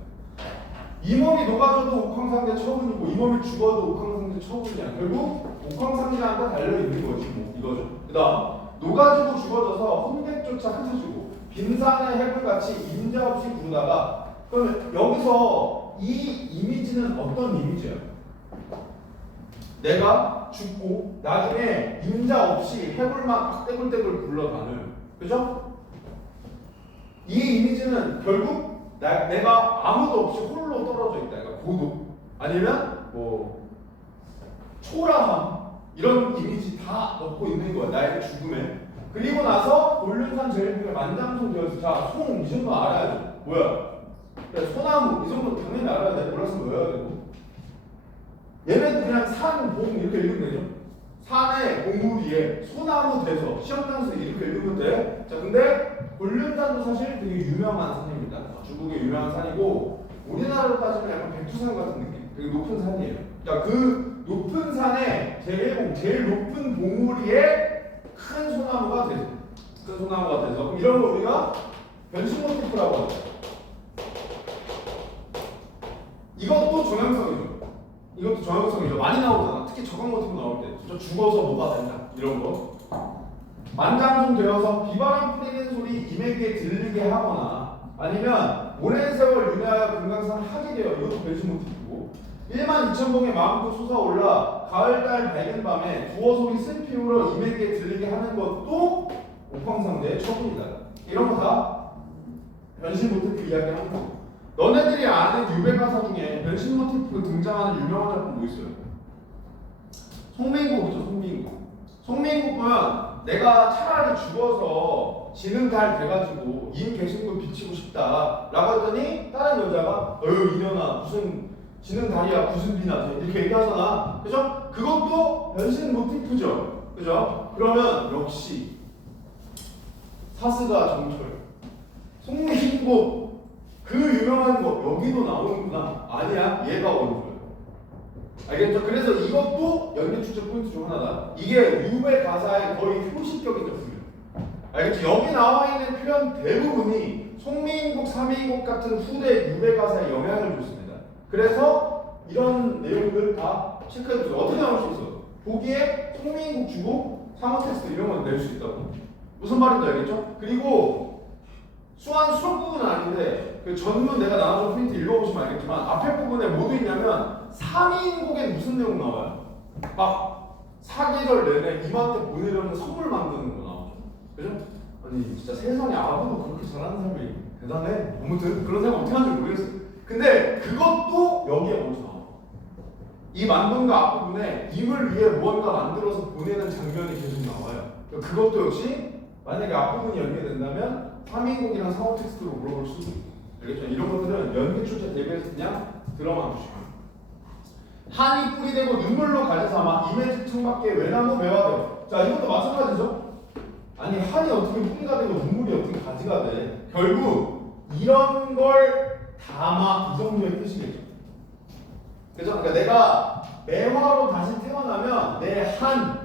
이 몸이 녹아져도 옥황상제 처분이고 이 몸이 죽어도 옥황상제 처분이야. 결국 옥황상제한테 달려있는 거지 뭐 이거죠. 그 다음 녹아지고 죽어져서 혼객조차 흩어지고 빈산의 해불같이 임자 없이 부르다가 그러면 여기서 이 이미지는 어떤 이미지야? 내가 죽고 나중에 임자 없이 해불만 떼굴떼굴 굴러가는 그죠? 이 이미지는 결국 내가 아무도 없이 홀로 떨어져 있다. 그러니까 고독 아니면 뭐 초라함 이런 이미지 다 넣고 있는 거야. 나의 죽음에. 그리고 나서 돌륜산 제일비가 만장송 되어서 자, 송 이 정도 알아야죠. 뭐야? 그래, 소나무 이 정도 당연히 알아야 돼. 몰랐으면 외워야 되고. 얘네도 그냥 산, 봉 이렇게 읽으면 되죠. 산에 봉우 위에 소나무 돼서 시험장에서 이렇게 읽으면 돼. 자, 근데 돌륜산도 사실 되게 유명한 산입니다. 중국의 유명한 산이고 우리나라로 따지면 약간 백두산 같은 느낌. 되게 높은 산이에요. 자, 그 높은 산에 제일 높은 봉우리에 큰 소나무가 되죠. 큰 소나무가 돼서 그럼 이런 거 우리가 변신 모티프라고 하죠. 이것도 정형성이죠. 이것도 정형성이죠. 많이 나오잖아. 특히 저강 모티프 나올 때. 저 죽어서 뭐가 된다. 이런 거. 만장송 되어서 비바람 뿌리는 소리 임에게 들리게 하거나 아니면 오랜 세월 윤회하여 금강산 하게 되어 이것도 변신 모티프고 12,000봉의 마음껏 솟아올라 가을달 밝은 밤에 두어 소리 슬피 울어 임에게 들리게 하는 것도 옥황상제의 처분이다. 이런 거 다 변신 모티프 이야기하는 거. 너네들이 아는 유배가사 중에 변신 모티프 등장하는 유명한 작품 뭐 있어요? 송민국이죠. 송민국 보면 내가 차라리 죽어서 지는 달 돼가지고 임 계신 분 비치고 싶다 라고 했더니 다른 여자가 어휴 이년아 무슨 지는 달이야 무슨 비나 이렇게 얘기하잖아. 그죠? 그것도 변신 모티프죠. 그죠? 그러면 역시 사스가 정철 송민국 그 유명한 거 여기도 나오는구나. 아니야 얘가 원조야. 알겠죠? 그래서 이것도 연계 추적 포인트 중 하나다. 이게 유배 가사의 거의 표식격인 작품이에요. 알겠죠? 여기 나와 있는 표현 대부분이 송민국, 사민국 같은 후대 유배 가사에 영향을 줬습니다. 그래서 이런 내용들 다 체크해보세요. 어떻게 나올 수 있어? 보기에 송민국 주고 상어 테스트 이런 건 낼 수 있다고. 무슨 말인지 알겠죠? 그리고 수학 부분은 아닌데 그 전문 내가 나눠준 프린트 읽어보시면 알겠지만 앞에 부분에 뭐도 있냐면 3인국엔 무슨 내용 나와요? 막 사계절 내내 이마한테 보내려는 선물 만드는 거 나오죠. 그죠? 아니 진짜 세상에 아무도 그렇게 잘하는 사람이 대단해. 아무튼 그런 생각 어떻게 하는지 모르겠어요. 근데 그것도 여기에 먼저 나와요. 이 만문과 앞부분에 임을 위해 무언가 만들어서 보내는 장면이 계속 나와요. 그것도 역시 만약에 앞부분이 연계된다면 3인국이랑 상호 텍스트로 물어볼 수도 있고. 알겠죠? 이런 것들은 연계 출제 대비해서 그냥 들어만 주시면. 한이 뿔이 되고 눈물로 가지 삼아 임의 측밖에 외나무 매화되어. 자 이것도 마찬가지죠. 아니 한이 어떻게 뿔이가 되고 눈물이 어떻게 가지가 돼. 결국 이런 걸 담아 이 정도의 뜻이겠죠. 그죠? 그러니까 내가 매화로 다시 태어나면 내 한,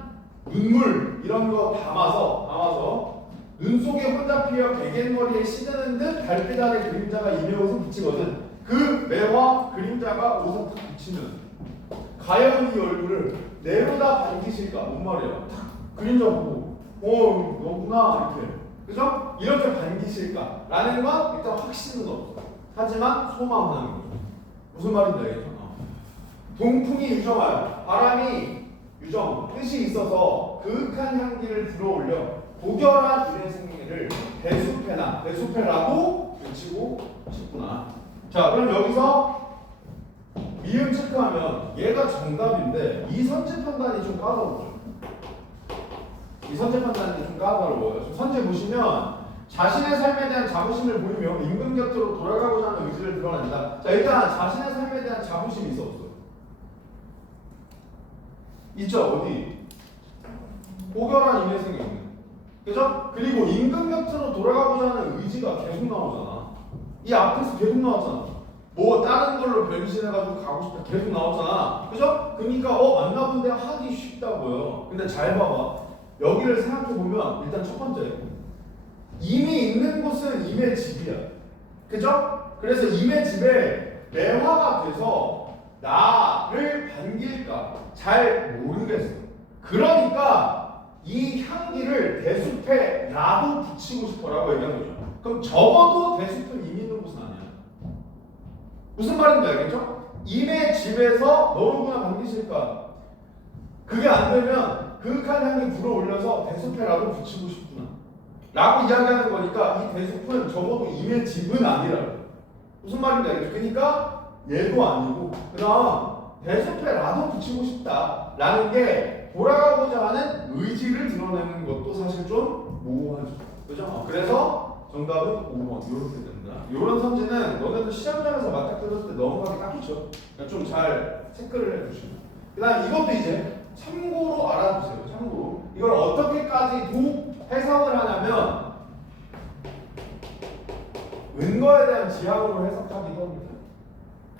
눈물 이런 거 담아서 눈 속에 혼자 피어 개겐머리에 시드는 듯 달빛 아래 그림자가 임의 옷을 비치거든. 그 매화 그림자가 옷을 탁 비치면 과연 이 얼굴을 내로다 반기실까? 뭔 말이야? 탁 그림자 보고 너구나 이렇게. 그죠? 이렇게 반기실까? 라는 건 일단 확신은 없어. 하지만 소망하는 거죠. 무슨 말인지 알겠죠? 동풍이 유정하여 바람이 유정 뜻이 있어서 그윽한 향기를 불어올려 고결한 일의 생리를 대수패라고 외치고 싶구나. 자 그럼 여기서 미음 체크하면 얘가 정답인데 이 선지 판단이 좀 까다롭죠. 이 선제 판단이 좀 까다로워요. 선제 보시면 자신의 삶에 대한 자부심을 보이며 임금 곁으로 돌아가고자 하는 의지를 드러낸다. 자, 일단 자신의 삶에 대한 자부심이 있어 없어? 있죠. 어디? 고결한 인내성이 있는. 그죠? 그리고 임금 곁으로 돌아가고자 하는 의지가 계속 나오잖아. 이 앞에서 계속 나왔잖아. 뭐 다른 걸로 변신해가지고 가고 싶다 계속 나왔잖아. 그죠? 그러니까 만나본데 하기 쉽다고요. 근데 잘 봐봐. 여기를 생각해보면 일단 첫 번째 이미 있는 곳은 임의 집이야. 그죠? 그래서 임의 집에 매화가 돼서 나를 반길까 잘 모르겠어. 그러니까 이 향기를 대숲에 나도 붙이고 싶어라고 얘기한 거죠. 그럼 적어도 대숲은 이미 있는 곳은 아니야. 무슨 말인지 알겠죠? 임의 집에서 너무나 반기실까? 그게 안 되면 그윽한 향이 불어올려서 대숲에라도 붙이고 싶구나 라고 이야기하는 거니까 이 대숲은 적어도 임의 집은 아니라고. 무슨 말인지 알겠죠? 그러니까 얘도 아니고 그 다음 대숲에라도 붙이고 싶다라는 게 돌아가고자 하는 의지를 드러내는 것도 사실 좀 모호하죠. 그죠? 그래서 정답은 5번 이렇게 됩니다. 이런 선지는 너네도 시험장에서 맞닥뜨렸을 때 넘어가기 딱 좋죠. 그러니까 좀 잘 체크를 해주시면. 그 다음 이것도 이제 참고로 알아두세요. 참고로 이걸 어떻게까지도 해석을 하냐면 근거에 대한 지향으로 해석하기도 합니다.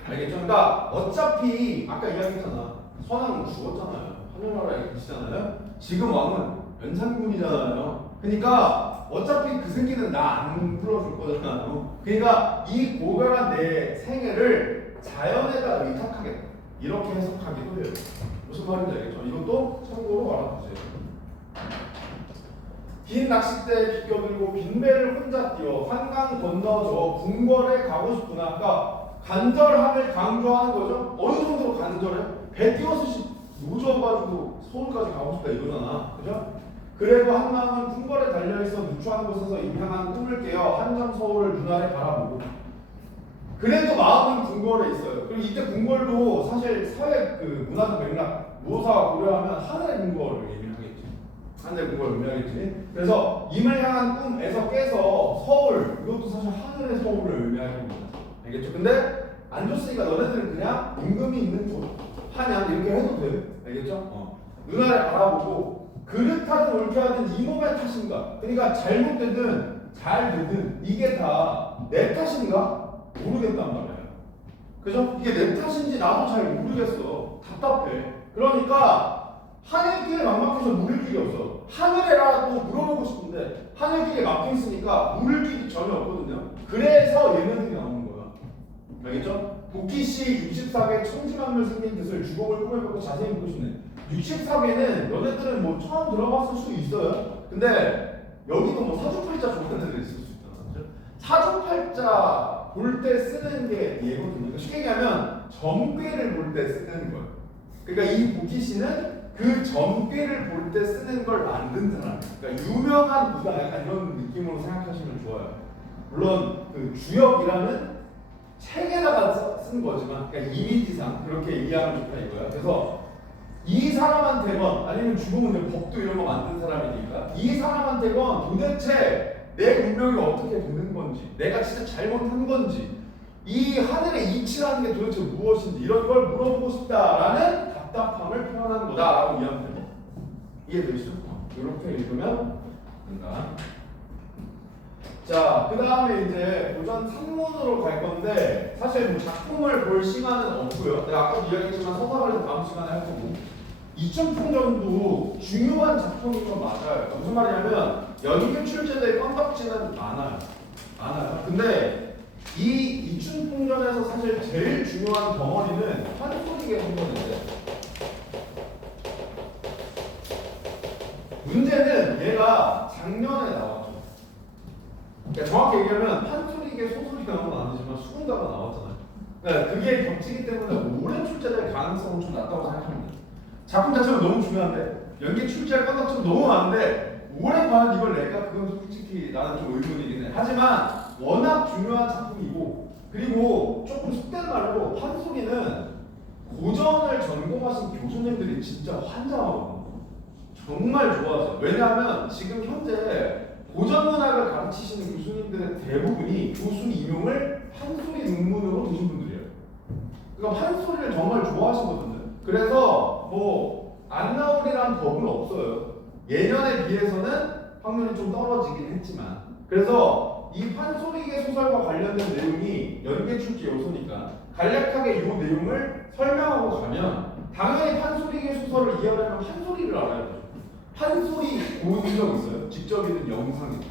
알겠죠? 그러니까 어차피 아까 이야기했잖아. 선왕은 죽었잖아요. 하늘나라에 계시잖아요. 지금 왕은 연산군이잖아요. 그러니까 어차피 그 새끼는 나 안 불러줄 거잖아요. 그러니까 이 고결한 내 생애를 자연에다 의탁하겠다. 이렇게 해석하기도 해요. 무슨 말인지 알겠죠? 이것도 참고로 알아두세요. 빈 낚싯대에 비껴들고 빈 배를 혼자 뛰어 한강 건너서 궁궐에 가고 싶구나. 그러니까 간절함을 강조하는 거죠. 어느 정도로 간절해? 배 띄워서 무서워가지고 서울까지 가고 싶다 이거잖아. 그죠? 그래도 한마음은 궁궐에 달려있어 누추한 곳에서 임향한 꿈을 깨어 한점 서울을 눈아래 바라보고 그래도 마음은 궁궐에 있어요. 그리고 이때 궁궐도 사실 사회 그 문화적 맥락 무엇과 고려하면 하늘의 궁궐을 의미하겠지. 하늘의 궁궐을 의미하겠지. 그래서 임을 향한 꿈에서 깨서 서울 이것도 사실 하늘의 서울을 의미하는 겁니다. 알겠죠? 근데 안 좋으니까 너네들은 그냥 임금이 있는 곳 한양 이렇게 해도 돼. 알겠죠? 눈아래 바라보고 그릇하든 옳게 하든 이 몸의 탓인가? 그러니까 잘못되든 잘 되든 이게 다 내 탓인가? 모르겠단 말이에요. 그죠? 이게 내 탓인지 나도 잘 모르겠어. 답답해. 그러니까 하늘길에 막막해서 물을 길이 없어. 하늘에라도 물어보고 싶은데 하늘길에 막혀 있으니까 물을 길이 전혀 없거든요. 그래서 얘네들이 나오는 거야. 알겠죠? 복희씨 64개 천지만물 생긴 뜻을 주곡을 꾸며보고 자세히 보고 싶네. 64개는 너네들은 뭐 처음 들어봤을 수 있어요. 근데 여기도 뭐 사주팔자 좋은 애들 있을 수 있잖아. 사주팔자 볼 때 쓰는 게 얘거든요. 쉽게 얘기하면 점괘를 볼 때 쓰는 거예요. 그러니까 이 복희씨는 그 점괘를 볼 때 쓰는 걸 만든 사람. 그러니까 유명한 부자 약간 이런 느낌으로 생각하시면 좋아요. 물론 그 주역이라는 책에다가 쓴 거지만 그러니까 이미지상 그렇게 이해하면 좋다 이거야. 그래서 이 사람한테건 아니면 주공은 법도 이런 거 만든 사람이니까 이 사람한테건 도대체 내 운명이 어떻게 되는 건지 내가 진짜 잘못한 건지 이 하늘의 이치라는 게 도대체 무엇인지 이런 걸 물어보고 싶다라는 답답함을 표현하는 거다라고 이해하면 됩니다. 이해되시죠? 이렇게 읽으면 된다. 자, 그 다음에 이제 도전 3문으로 갈 건데 사실 뭐 작품을 볼 시간은 없고요. 내가 아까도 이야기했지만 서사를 다음 시간에 할 거고 이춘풍전도 중요한 작품인 건 맞아요. 무슨 말이냐면 연극 출제자의 건덕지는 많아요. 근데 이 이춘풍전에서 사실 제일 중요한 덩어리는 한소리계 선거인데 문제는 얘가 작년에 나왔죠. 그러니까 정확히 얘기하면 판소리계 소설이 나온 건 아니지만 수군가가 나왔잖아요. 그러니까 그게 겹치기 때문에 올해 출제될 가능성은 좀 낮다고 생각합니다. 작품 자체가 너무 중요한데 연기 출제할 건덕지도 너무 많은데 올해 과연 이걸 낼까? 그건 솔직히 나는 좀 의문이긴 해. 하지만 워낙 중요한 작품이고 그리고 조금 속된 말로 판소리는 고전을 전공하신 교수님들이 진짜 환장하거든요. 정말 좋아하죠. 왜냐하면 지금 현재 고전 문학을 가르치시는 교수님들의 대부분이 교수 임용을 판소리 논문으로 두신 분들이에요. 그러니까 판소리를 정말 좋아하시거든요. 그래서 뭐 안 나오리란 법은 없어요. 예년에 비해서는 확률이 좀 떨어지긴 했지만, 그래서 이 판소리계 소설과 관련된 내용이 연계 출제 요소니까 간략하게 이 내용을 설명하고 가면 당연히 판소리계 소설을 이해하려면 판소리를 알아야 돼요. 판소리 본 적 있어요? 직접이든 영상이든.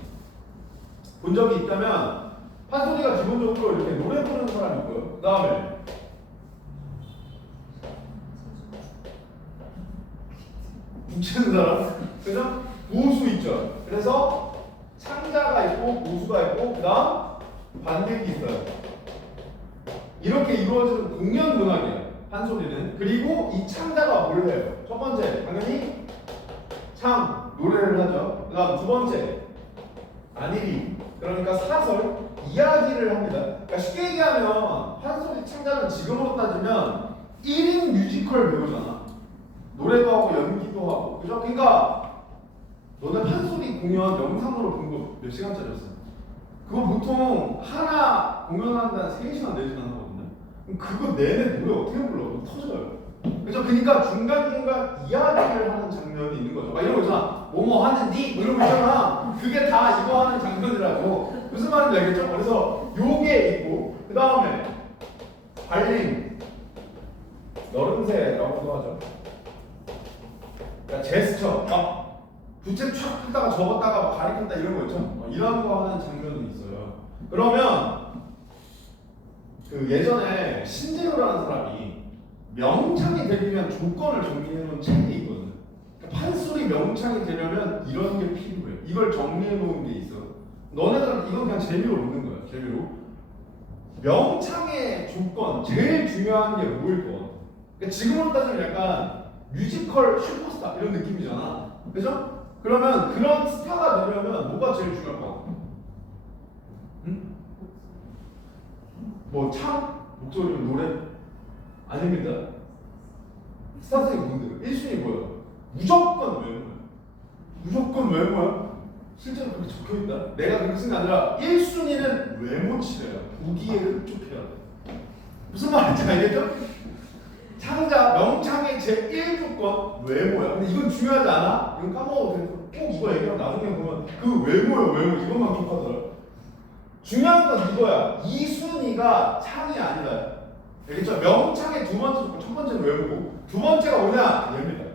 본 적이 있다면 판소리가 기본적으로 이렇게 노래 부르는 사람이 있고요. 그 다음에 묵치는 사람, 그죠? 보수 있죠. 그래서 창자가 있고 보수가 있고 그 다음 관객이 있어요. 이렇게 이루어지는 공연 문학이에요. 판소리는. 그리고 이 창자가 뭘 해요? 첫 번째 당연히 창 노래를 하죠. 그 다음 두 번째 안일이, 그러니까 사설 이야기를 합니다. 그러니까 쉽게 얘기하면 판소리 창자는 지금으로 따지면 1인 뮤지컬 배우잖아. 노래도 하고 연기도 하고, 그죠? 그러니까 너네 판소리 공연 영상으로 본 거 몇 시간짜리였어? 그거 보통 하나 공연한다는 3시간 4시간 하거든요. 그럼 그거 내내 노래 어떻게 불러? 그거 터져요. 그죠? 그러니까 중간중간 이야기를 하는 장면이 있는 거죠. 막 이런 거 있잖아. 뭐뭐 하는디? 뭐 이런 거 있잖아. 그게 다 이거 하는 장면이라고. 무슨 말인지 알겠죠? 그래서 요게 있고, 그 다음에 발링, 너른새라고도 하죠. 그러니까 제스처, 부채 촥 폈다가 접었다가 막 가리켰다 이런 거 있죠? 이런 거 하는 장면이 있어요. 그러면 그 예전에 신재료라는 사람이 명창이 되려면 조건을 정리해놓은 책이 있거든요. 그러니까 판소리 명창이 되려면 이런 게 필요해. 이걸 정리해놓은 게 있어. 너네들은 이건 그냥 재미로 보는 거야. 재미로. 명창의 조건, 제일 중요한 게 뭐일 것 같아? 그러니까 지금으로 따지면 약간 뮤지컬 슈퍼스타 이런 느낌이잖아. 그죠? 그러면 그런 스타가 되려면 뭐가 제일 중요할 것 같아? 응? 뭐 창? 목소리는 노래? 아닙니다. 스타성이 뭔데? 1순위 뭐야? 무조건 외모야. 무조건 외모야? 실제로 그렇게 적혀있다? 내가 그렇게 쓴 게 아니라 1순위는 외모치래요. 보기에 흡족해야 돼. 무슨 말인지 알겠죠? 창자, 명창의 제1조건 외모야. 근데 이건 중요하지 않아? 이건 까먹어도 돼. 꼭 이거 얘기하면 나중에 보면 그 외모요 외모 이것만 기억하더라. 중요한 건 이거야. 이 순위가 창이 아니다. 알겠죠? 명창의 두 번째 조건, 첫 번째는 외모고 두 번째가 뭐냐? 얘입니다.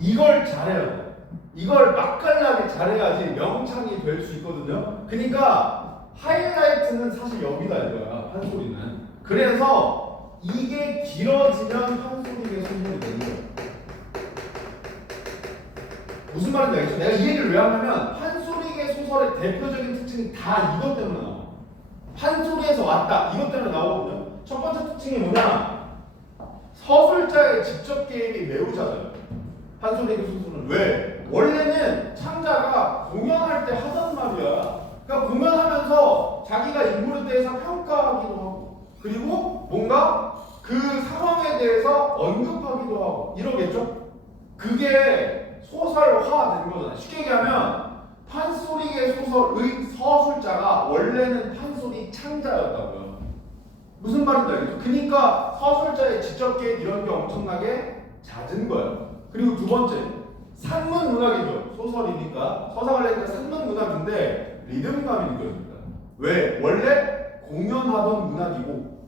이걸 잘해야 돼. 이걸 맛깔나게 잘해야지 명창이 될 수 있거든요. 그러니까 하이라이트는 사실 여기다 이거야. 판소리는. 그래서 이게 길어지면 판소리의 소설이 되는 거야. 무슨 말인지 알겠죠? 내가 이 얘기를 왜 하냐면 판소리계 소설의 대표적인 특징이 다 이것 때문에 나와. 판소리에서 왔다. 이것 때문에 나오거든요. 첫 번째 특징이 뭐냐? 서술자의 직접 개입이 매우 잦아요. 판소리계 소설은. 왜? 원래는 창자가 공연할 때 하던 말이야. 그러니까 공연하면서 자기가 인물에 대해서 평가하기도 하고, 그리고 뭔가 그 상황에 대해서 언급하기도 하고 이러겠죠? 그게 소설화된 거잖아요. 쉽게 얘기하면 판소리계 소설의 서술자가 원래는 판소리 창자였다고요. 무슨 말인지 알겠죠? 그러니까 서술자의 직접 개입 이런 게 엄청나게 잦은 거예요. 그리고 두 번째, 산문 문학이죠. 소설이니까 서사관례니까 산문 문학인데 리듬감이 느껴집니다. 왜? 원래 공연하던 문학이고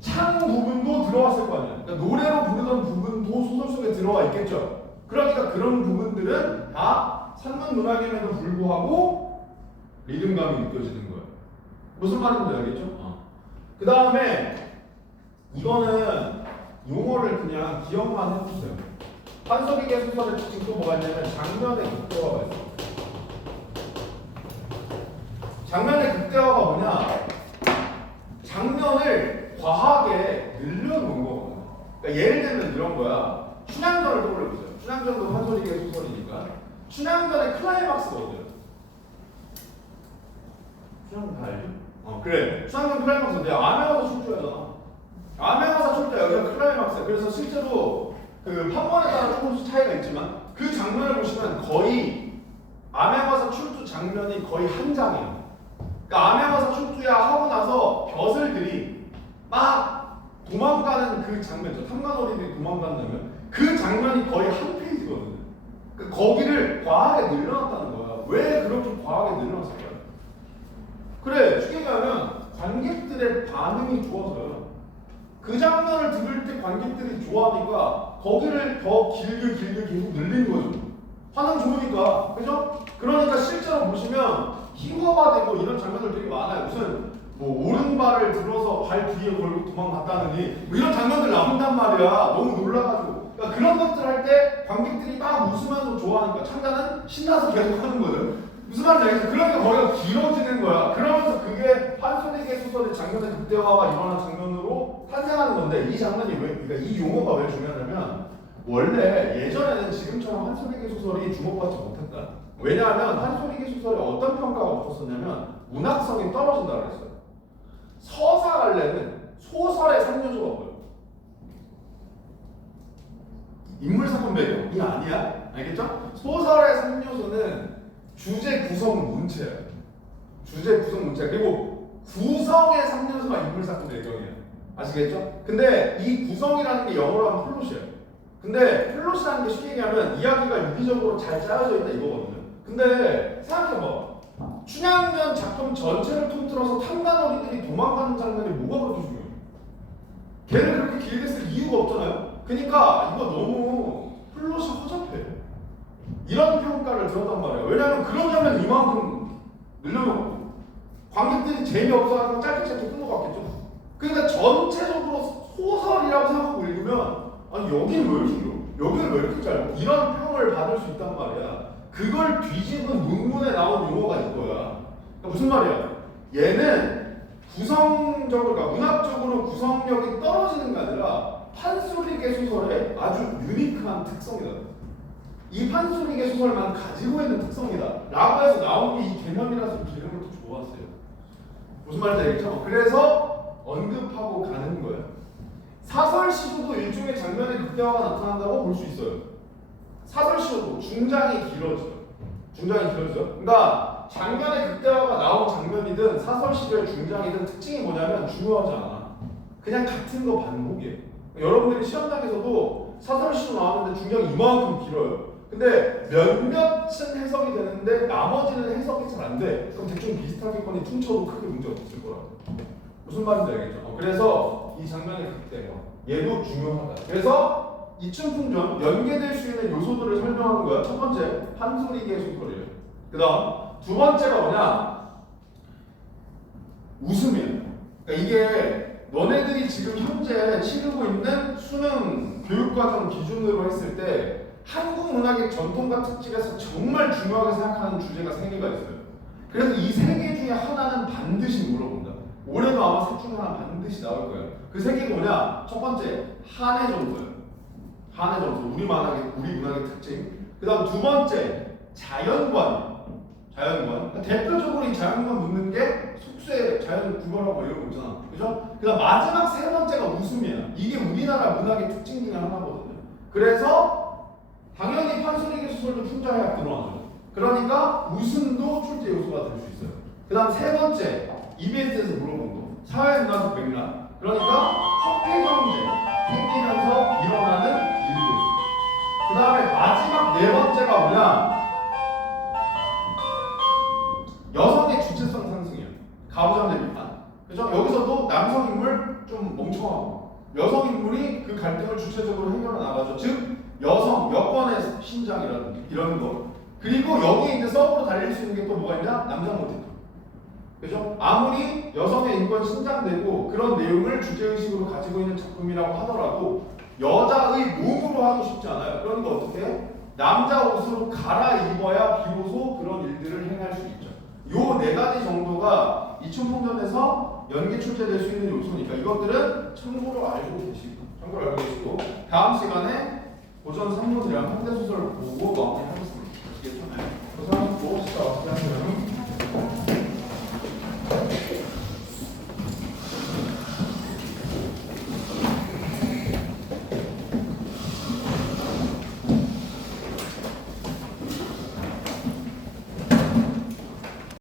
창 부분도 들어왔을 거 아니에요. 그러니까 노래로 부르던 부분도 소설 속에 들어와 있겠죠. 그러니까 그런 부분들은 다 산문 문학임에도 불구하고 리듬감이 느껴지는 거예요. 무슨 말인지 알겠죠? 그 다음에 이거는 용어를 그냥 기억만 해주세요. 판소리계 소설의 특징 또 뭐가 있냐면 장면의 극대화가 있어요. 장면의 극대화가 뭐냐? 장면을 과하게 늘려놓은 거거든요. 그러니까 예를 들면 이런 거야. 춘향전을 떠올려보세요. 춘향전도 판소리계 소설이니까. 춘향전의 클라이막스가 어때요? 춘향전 다 알죠? 그래. 춘향전 클라이막스인데 암행어사 출조하잖아. 암행어사 출조 여기가 클라이막스야. 그래서 실제로 그 판본에 따라 조금씩 차이가 있지만 그 장면을 보시면 거의 암행어사 출두 장면이 거의 한 장이에요. 그러니까 암행어사 출두야 하고 나서 벼슬들이 막 도망가는 그 장면이죠. 탐관오리들이 도망가는 장면. 그 장면이 거의 한 페이지거든요. 그러니까 거기를 과하게 늘려놨다는 거야. 왜 그렇게 과하게 늘려놨을까요? 그래, 쉽게 얘기하면 관객들의 반응이 좋아서요. 그 장면을 들을 때 관객들이 좋아하니까 거기를 더 길게 계속 늘리는 거죠. 반응 좋으니까. 그죠? 그러니까 실제로 보시면 희화화되고 이런 장면들 되게 많아요. 무슨 뭐 오른발을 들어서 발 뒤에 걸고 도망갔다느니 뭐 이런 장면들 나온단 말이야. 너무 놀라가지고. 그러니까 그런 것들 할 때 관객들이 막 웃으면서 좋아하니까 참가는 신나서 계속 하는 거예요. 무슨 말인지 알겠어? 그러니까 거기가 길어지는 거야. 그러면서 그게 판소리계 소설의 장면의 극대화가 일어난 장면으로 탄생하는 건데 이 장면이 왜, 그러니까 이 용어가 왜 중요하냐면 원래 예전에는 지금처럼 한소리계 소설이 주목받지 못했다. 왜냐하면 한소리계 소설에 어떤 평가가 붙었었냐면 문학성이 떨어진다고 그랬어요. 서사갈래는 소설의 3요소가 뭐예요? 인물사건 배경이 아니야. 알겠죠? 소설의 3요소는 주제, 구성, 문체야. 주제, 구성, 문체. 그리고 구성의 3요소가 인물사건 배경이야. 아시겠죠? 근데 이 구성이라는 게 영어로 하면 플롯이에요. 근데 플롯이라는 게 쉽게 얘기하면 이야기가 유기적으로 잘 짜여져 있다 이거거든요. 근데 생각해봐. 춘향전 작품 전체를 통틀어서 탐관오리들이 도망가는 장면이 뭐가 그렇게 중요해? 걔를 그렇게 길게 쓸 이유가 없잖아요. 그러니까 이거 너무 플롯이 허접해. 이런 평가를 들었단 말이에요. 왜냐하면 그런 장면 이만큼 늘려놓고 관객들이 재미없어하는 짧게 끊어갔겠죠. 그러니까 전체적으로 소설이라고 생각하고 읽으면 아니 여기는 왜 이렇게 길어? 여기는 왜 이렇게 짧아? 이런 평을 받을 수 있단 말이야. 그걸 뒤집은 문문에 나온 용어가 이거야. 그러니까 무슨 말이야? 얘는 구성적으로, 그러니까 문학적으로 구성력이 떨어지는 게 아니라 판소리계 소설의 아주 유니크한 특성이다. 이 판소리계 소설만 가지고 있는 특성이다 라고 해서 나온 게 이 개념이라서 이 개념을 또 좋았어요. 무슨 말인지 알겠죠? 그래서 언급하고 가는 거예요. 사설 시조도 일종의 장면의 극대화가 나타난다고 볼 수 있어요. 사설 시조도 중장이 길어져요. 중장이 길어져요. 그러니까 장면의 극대화가 나온 장면이든 사설 시조의 중장이든 특징이 뭐냐면 중요하지 않아. 그냥 같은 거 반복이에요. 여러분들이 시험장에서도 사설 시조 나왔는데 중장이 이만큼 길어요. 근데 몇몇은 해석이 되는데 나머지는 해석이 잘 안 돼. 그럼 대충 비슷하겠거니 퉁쳐도 크게 문제 없을 거라고. 무슨 말인지 알겠죠? 그래서 이 장면의 극대화 얘도 중요하다. 그래서 이춘풍전 연계될 수 있는 요소들을 설명하는 거야. 첫 번째 판소리계 소설이에요. 그 다음 두 번째가 뭐냐? 웃음이에요. 그러니까 이게 너네들이 지금 현재 치르고 있는 수능 교육과정 기준으로 했을 때 한국 문학의 전통과 특질에서 정말 중요하게 생각하는 주제가 세 개가 있어요. 그래서 이 세 개 중에 하나는 반드시 물어본다. 올해도 아마 셋 중 하나 반드시 나올 거예요. 그 세 개가 뭐냐? 첫 번째 한해 정서예요. 한해 정서, 우리 문학의 특징. 그 다음 두 번째 자연관. 그러니까 대표적으로 이 자연관 묻는 게 속세, 자연 구별하고 이런 거 있잖아. 그죠? 그 다음 마지막 세 번째가 웃음이야. 이게 우리나라 문학의 특징 중에 하나거든요. 그래서 당연히 판소리계 소설도 풍자해야 들어가죠. 그러니까 웃음도 출제 요소가 될 수 있어요. 그 다음 세 번째 EBS에서 물어본 거 사회문화적 맥락. 그러니까 화폐 경제 생기면서 일어나는 일들. 그 다음에 마지막 네 번째가 뭐냐? 여성의 주체성 상승이에요. 가부장제 비판. 그죠? 여기서도 남성 인물 좀 멍청하고 여성 인물이 그 갈등을 주체적으로 해결해 나가죠. 즉 여성, 여권의 신장이라든지 이런 거. 그리고 여기에 이제 서브로 달릴 수 있는 게 또 뭐가 있냐? 남성 모티브. 그죠? 아무리 여성의 인권 신장되고 그런 내용을 주제의식으로 가지고 있는 작품이라고 하더라도 여자의 몸으로 하고 싶지 않아요. 그러니까 어떻게 해요? 남자 옷으로 갈아입어야 비로소 그런 일들을 행할 수 있죠. 요 네 가지 정도가 이춘풍전에서 연계 출제될 수 있는 요소니까 이것들은 참고로 알고 계시고 다음 시간에 고전 3문이랑 현대소설을 보고 마무리하겠습니다. 아시겠죠? 고전 5시가 어떻게 하면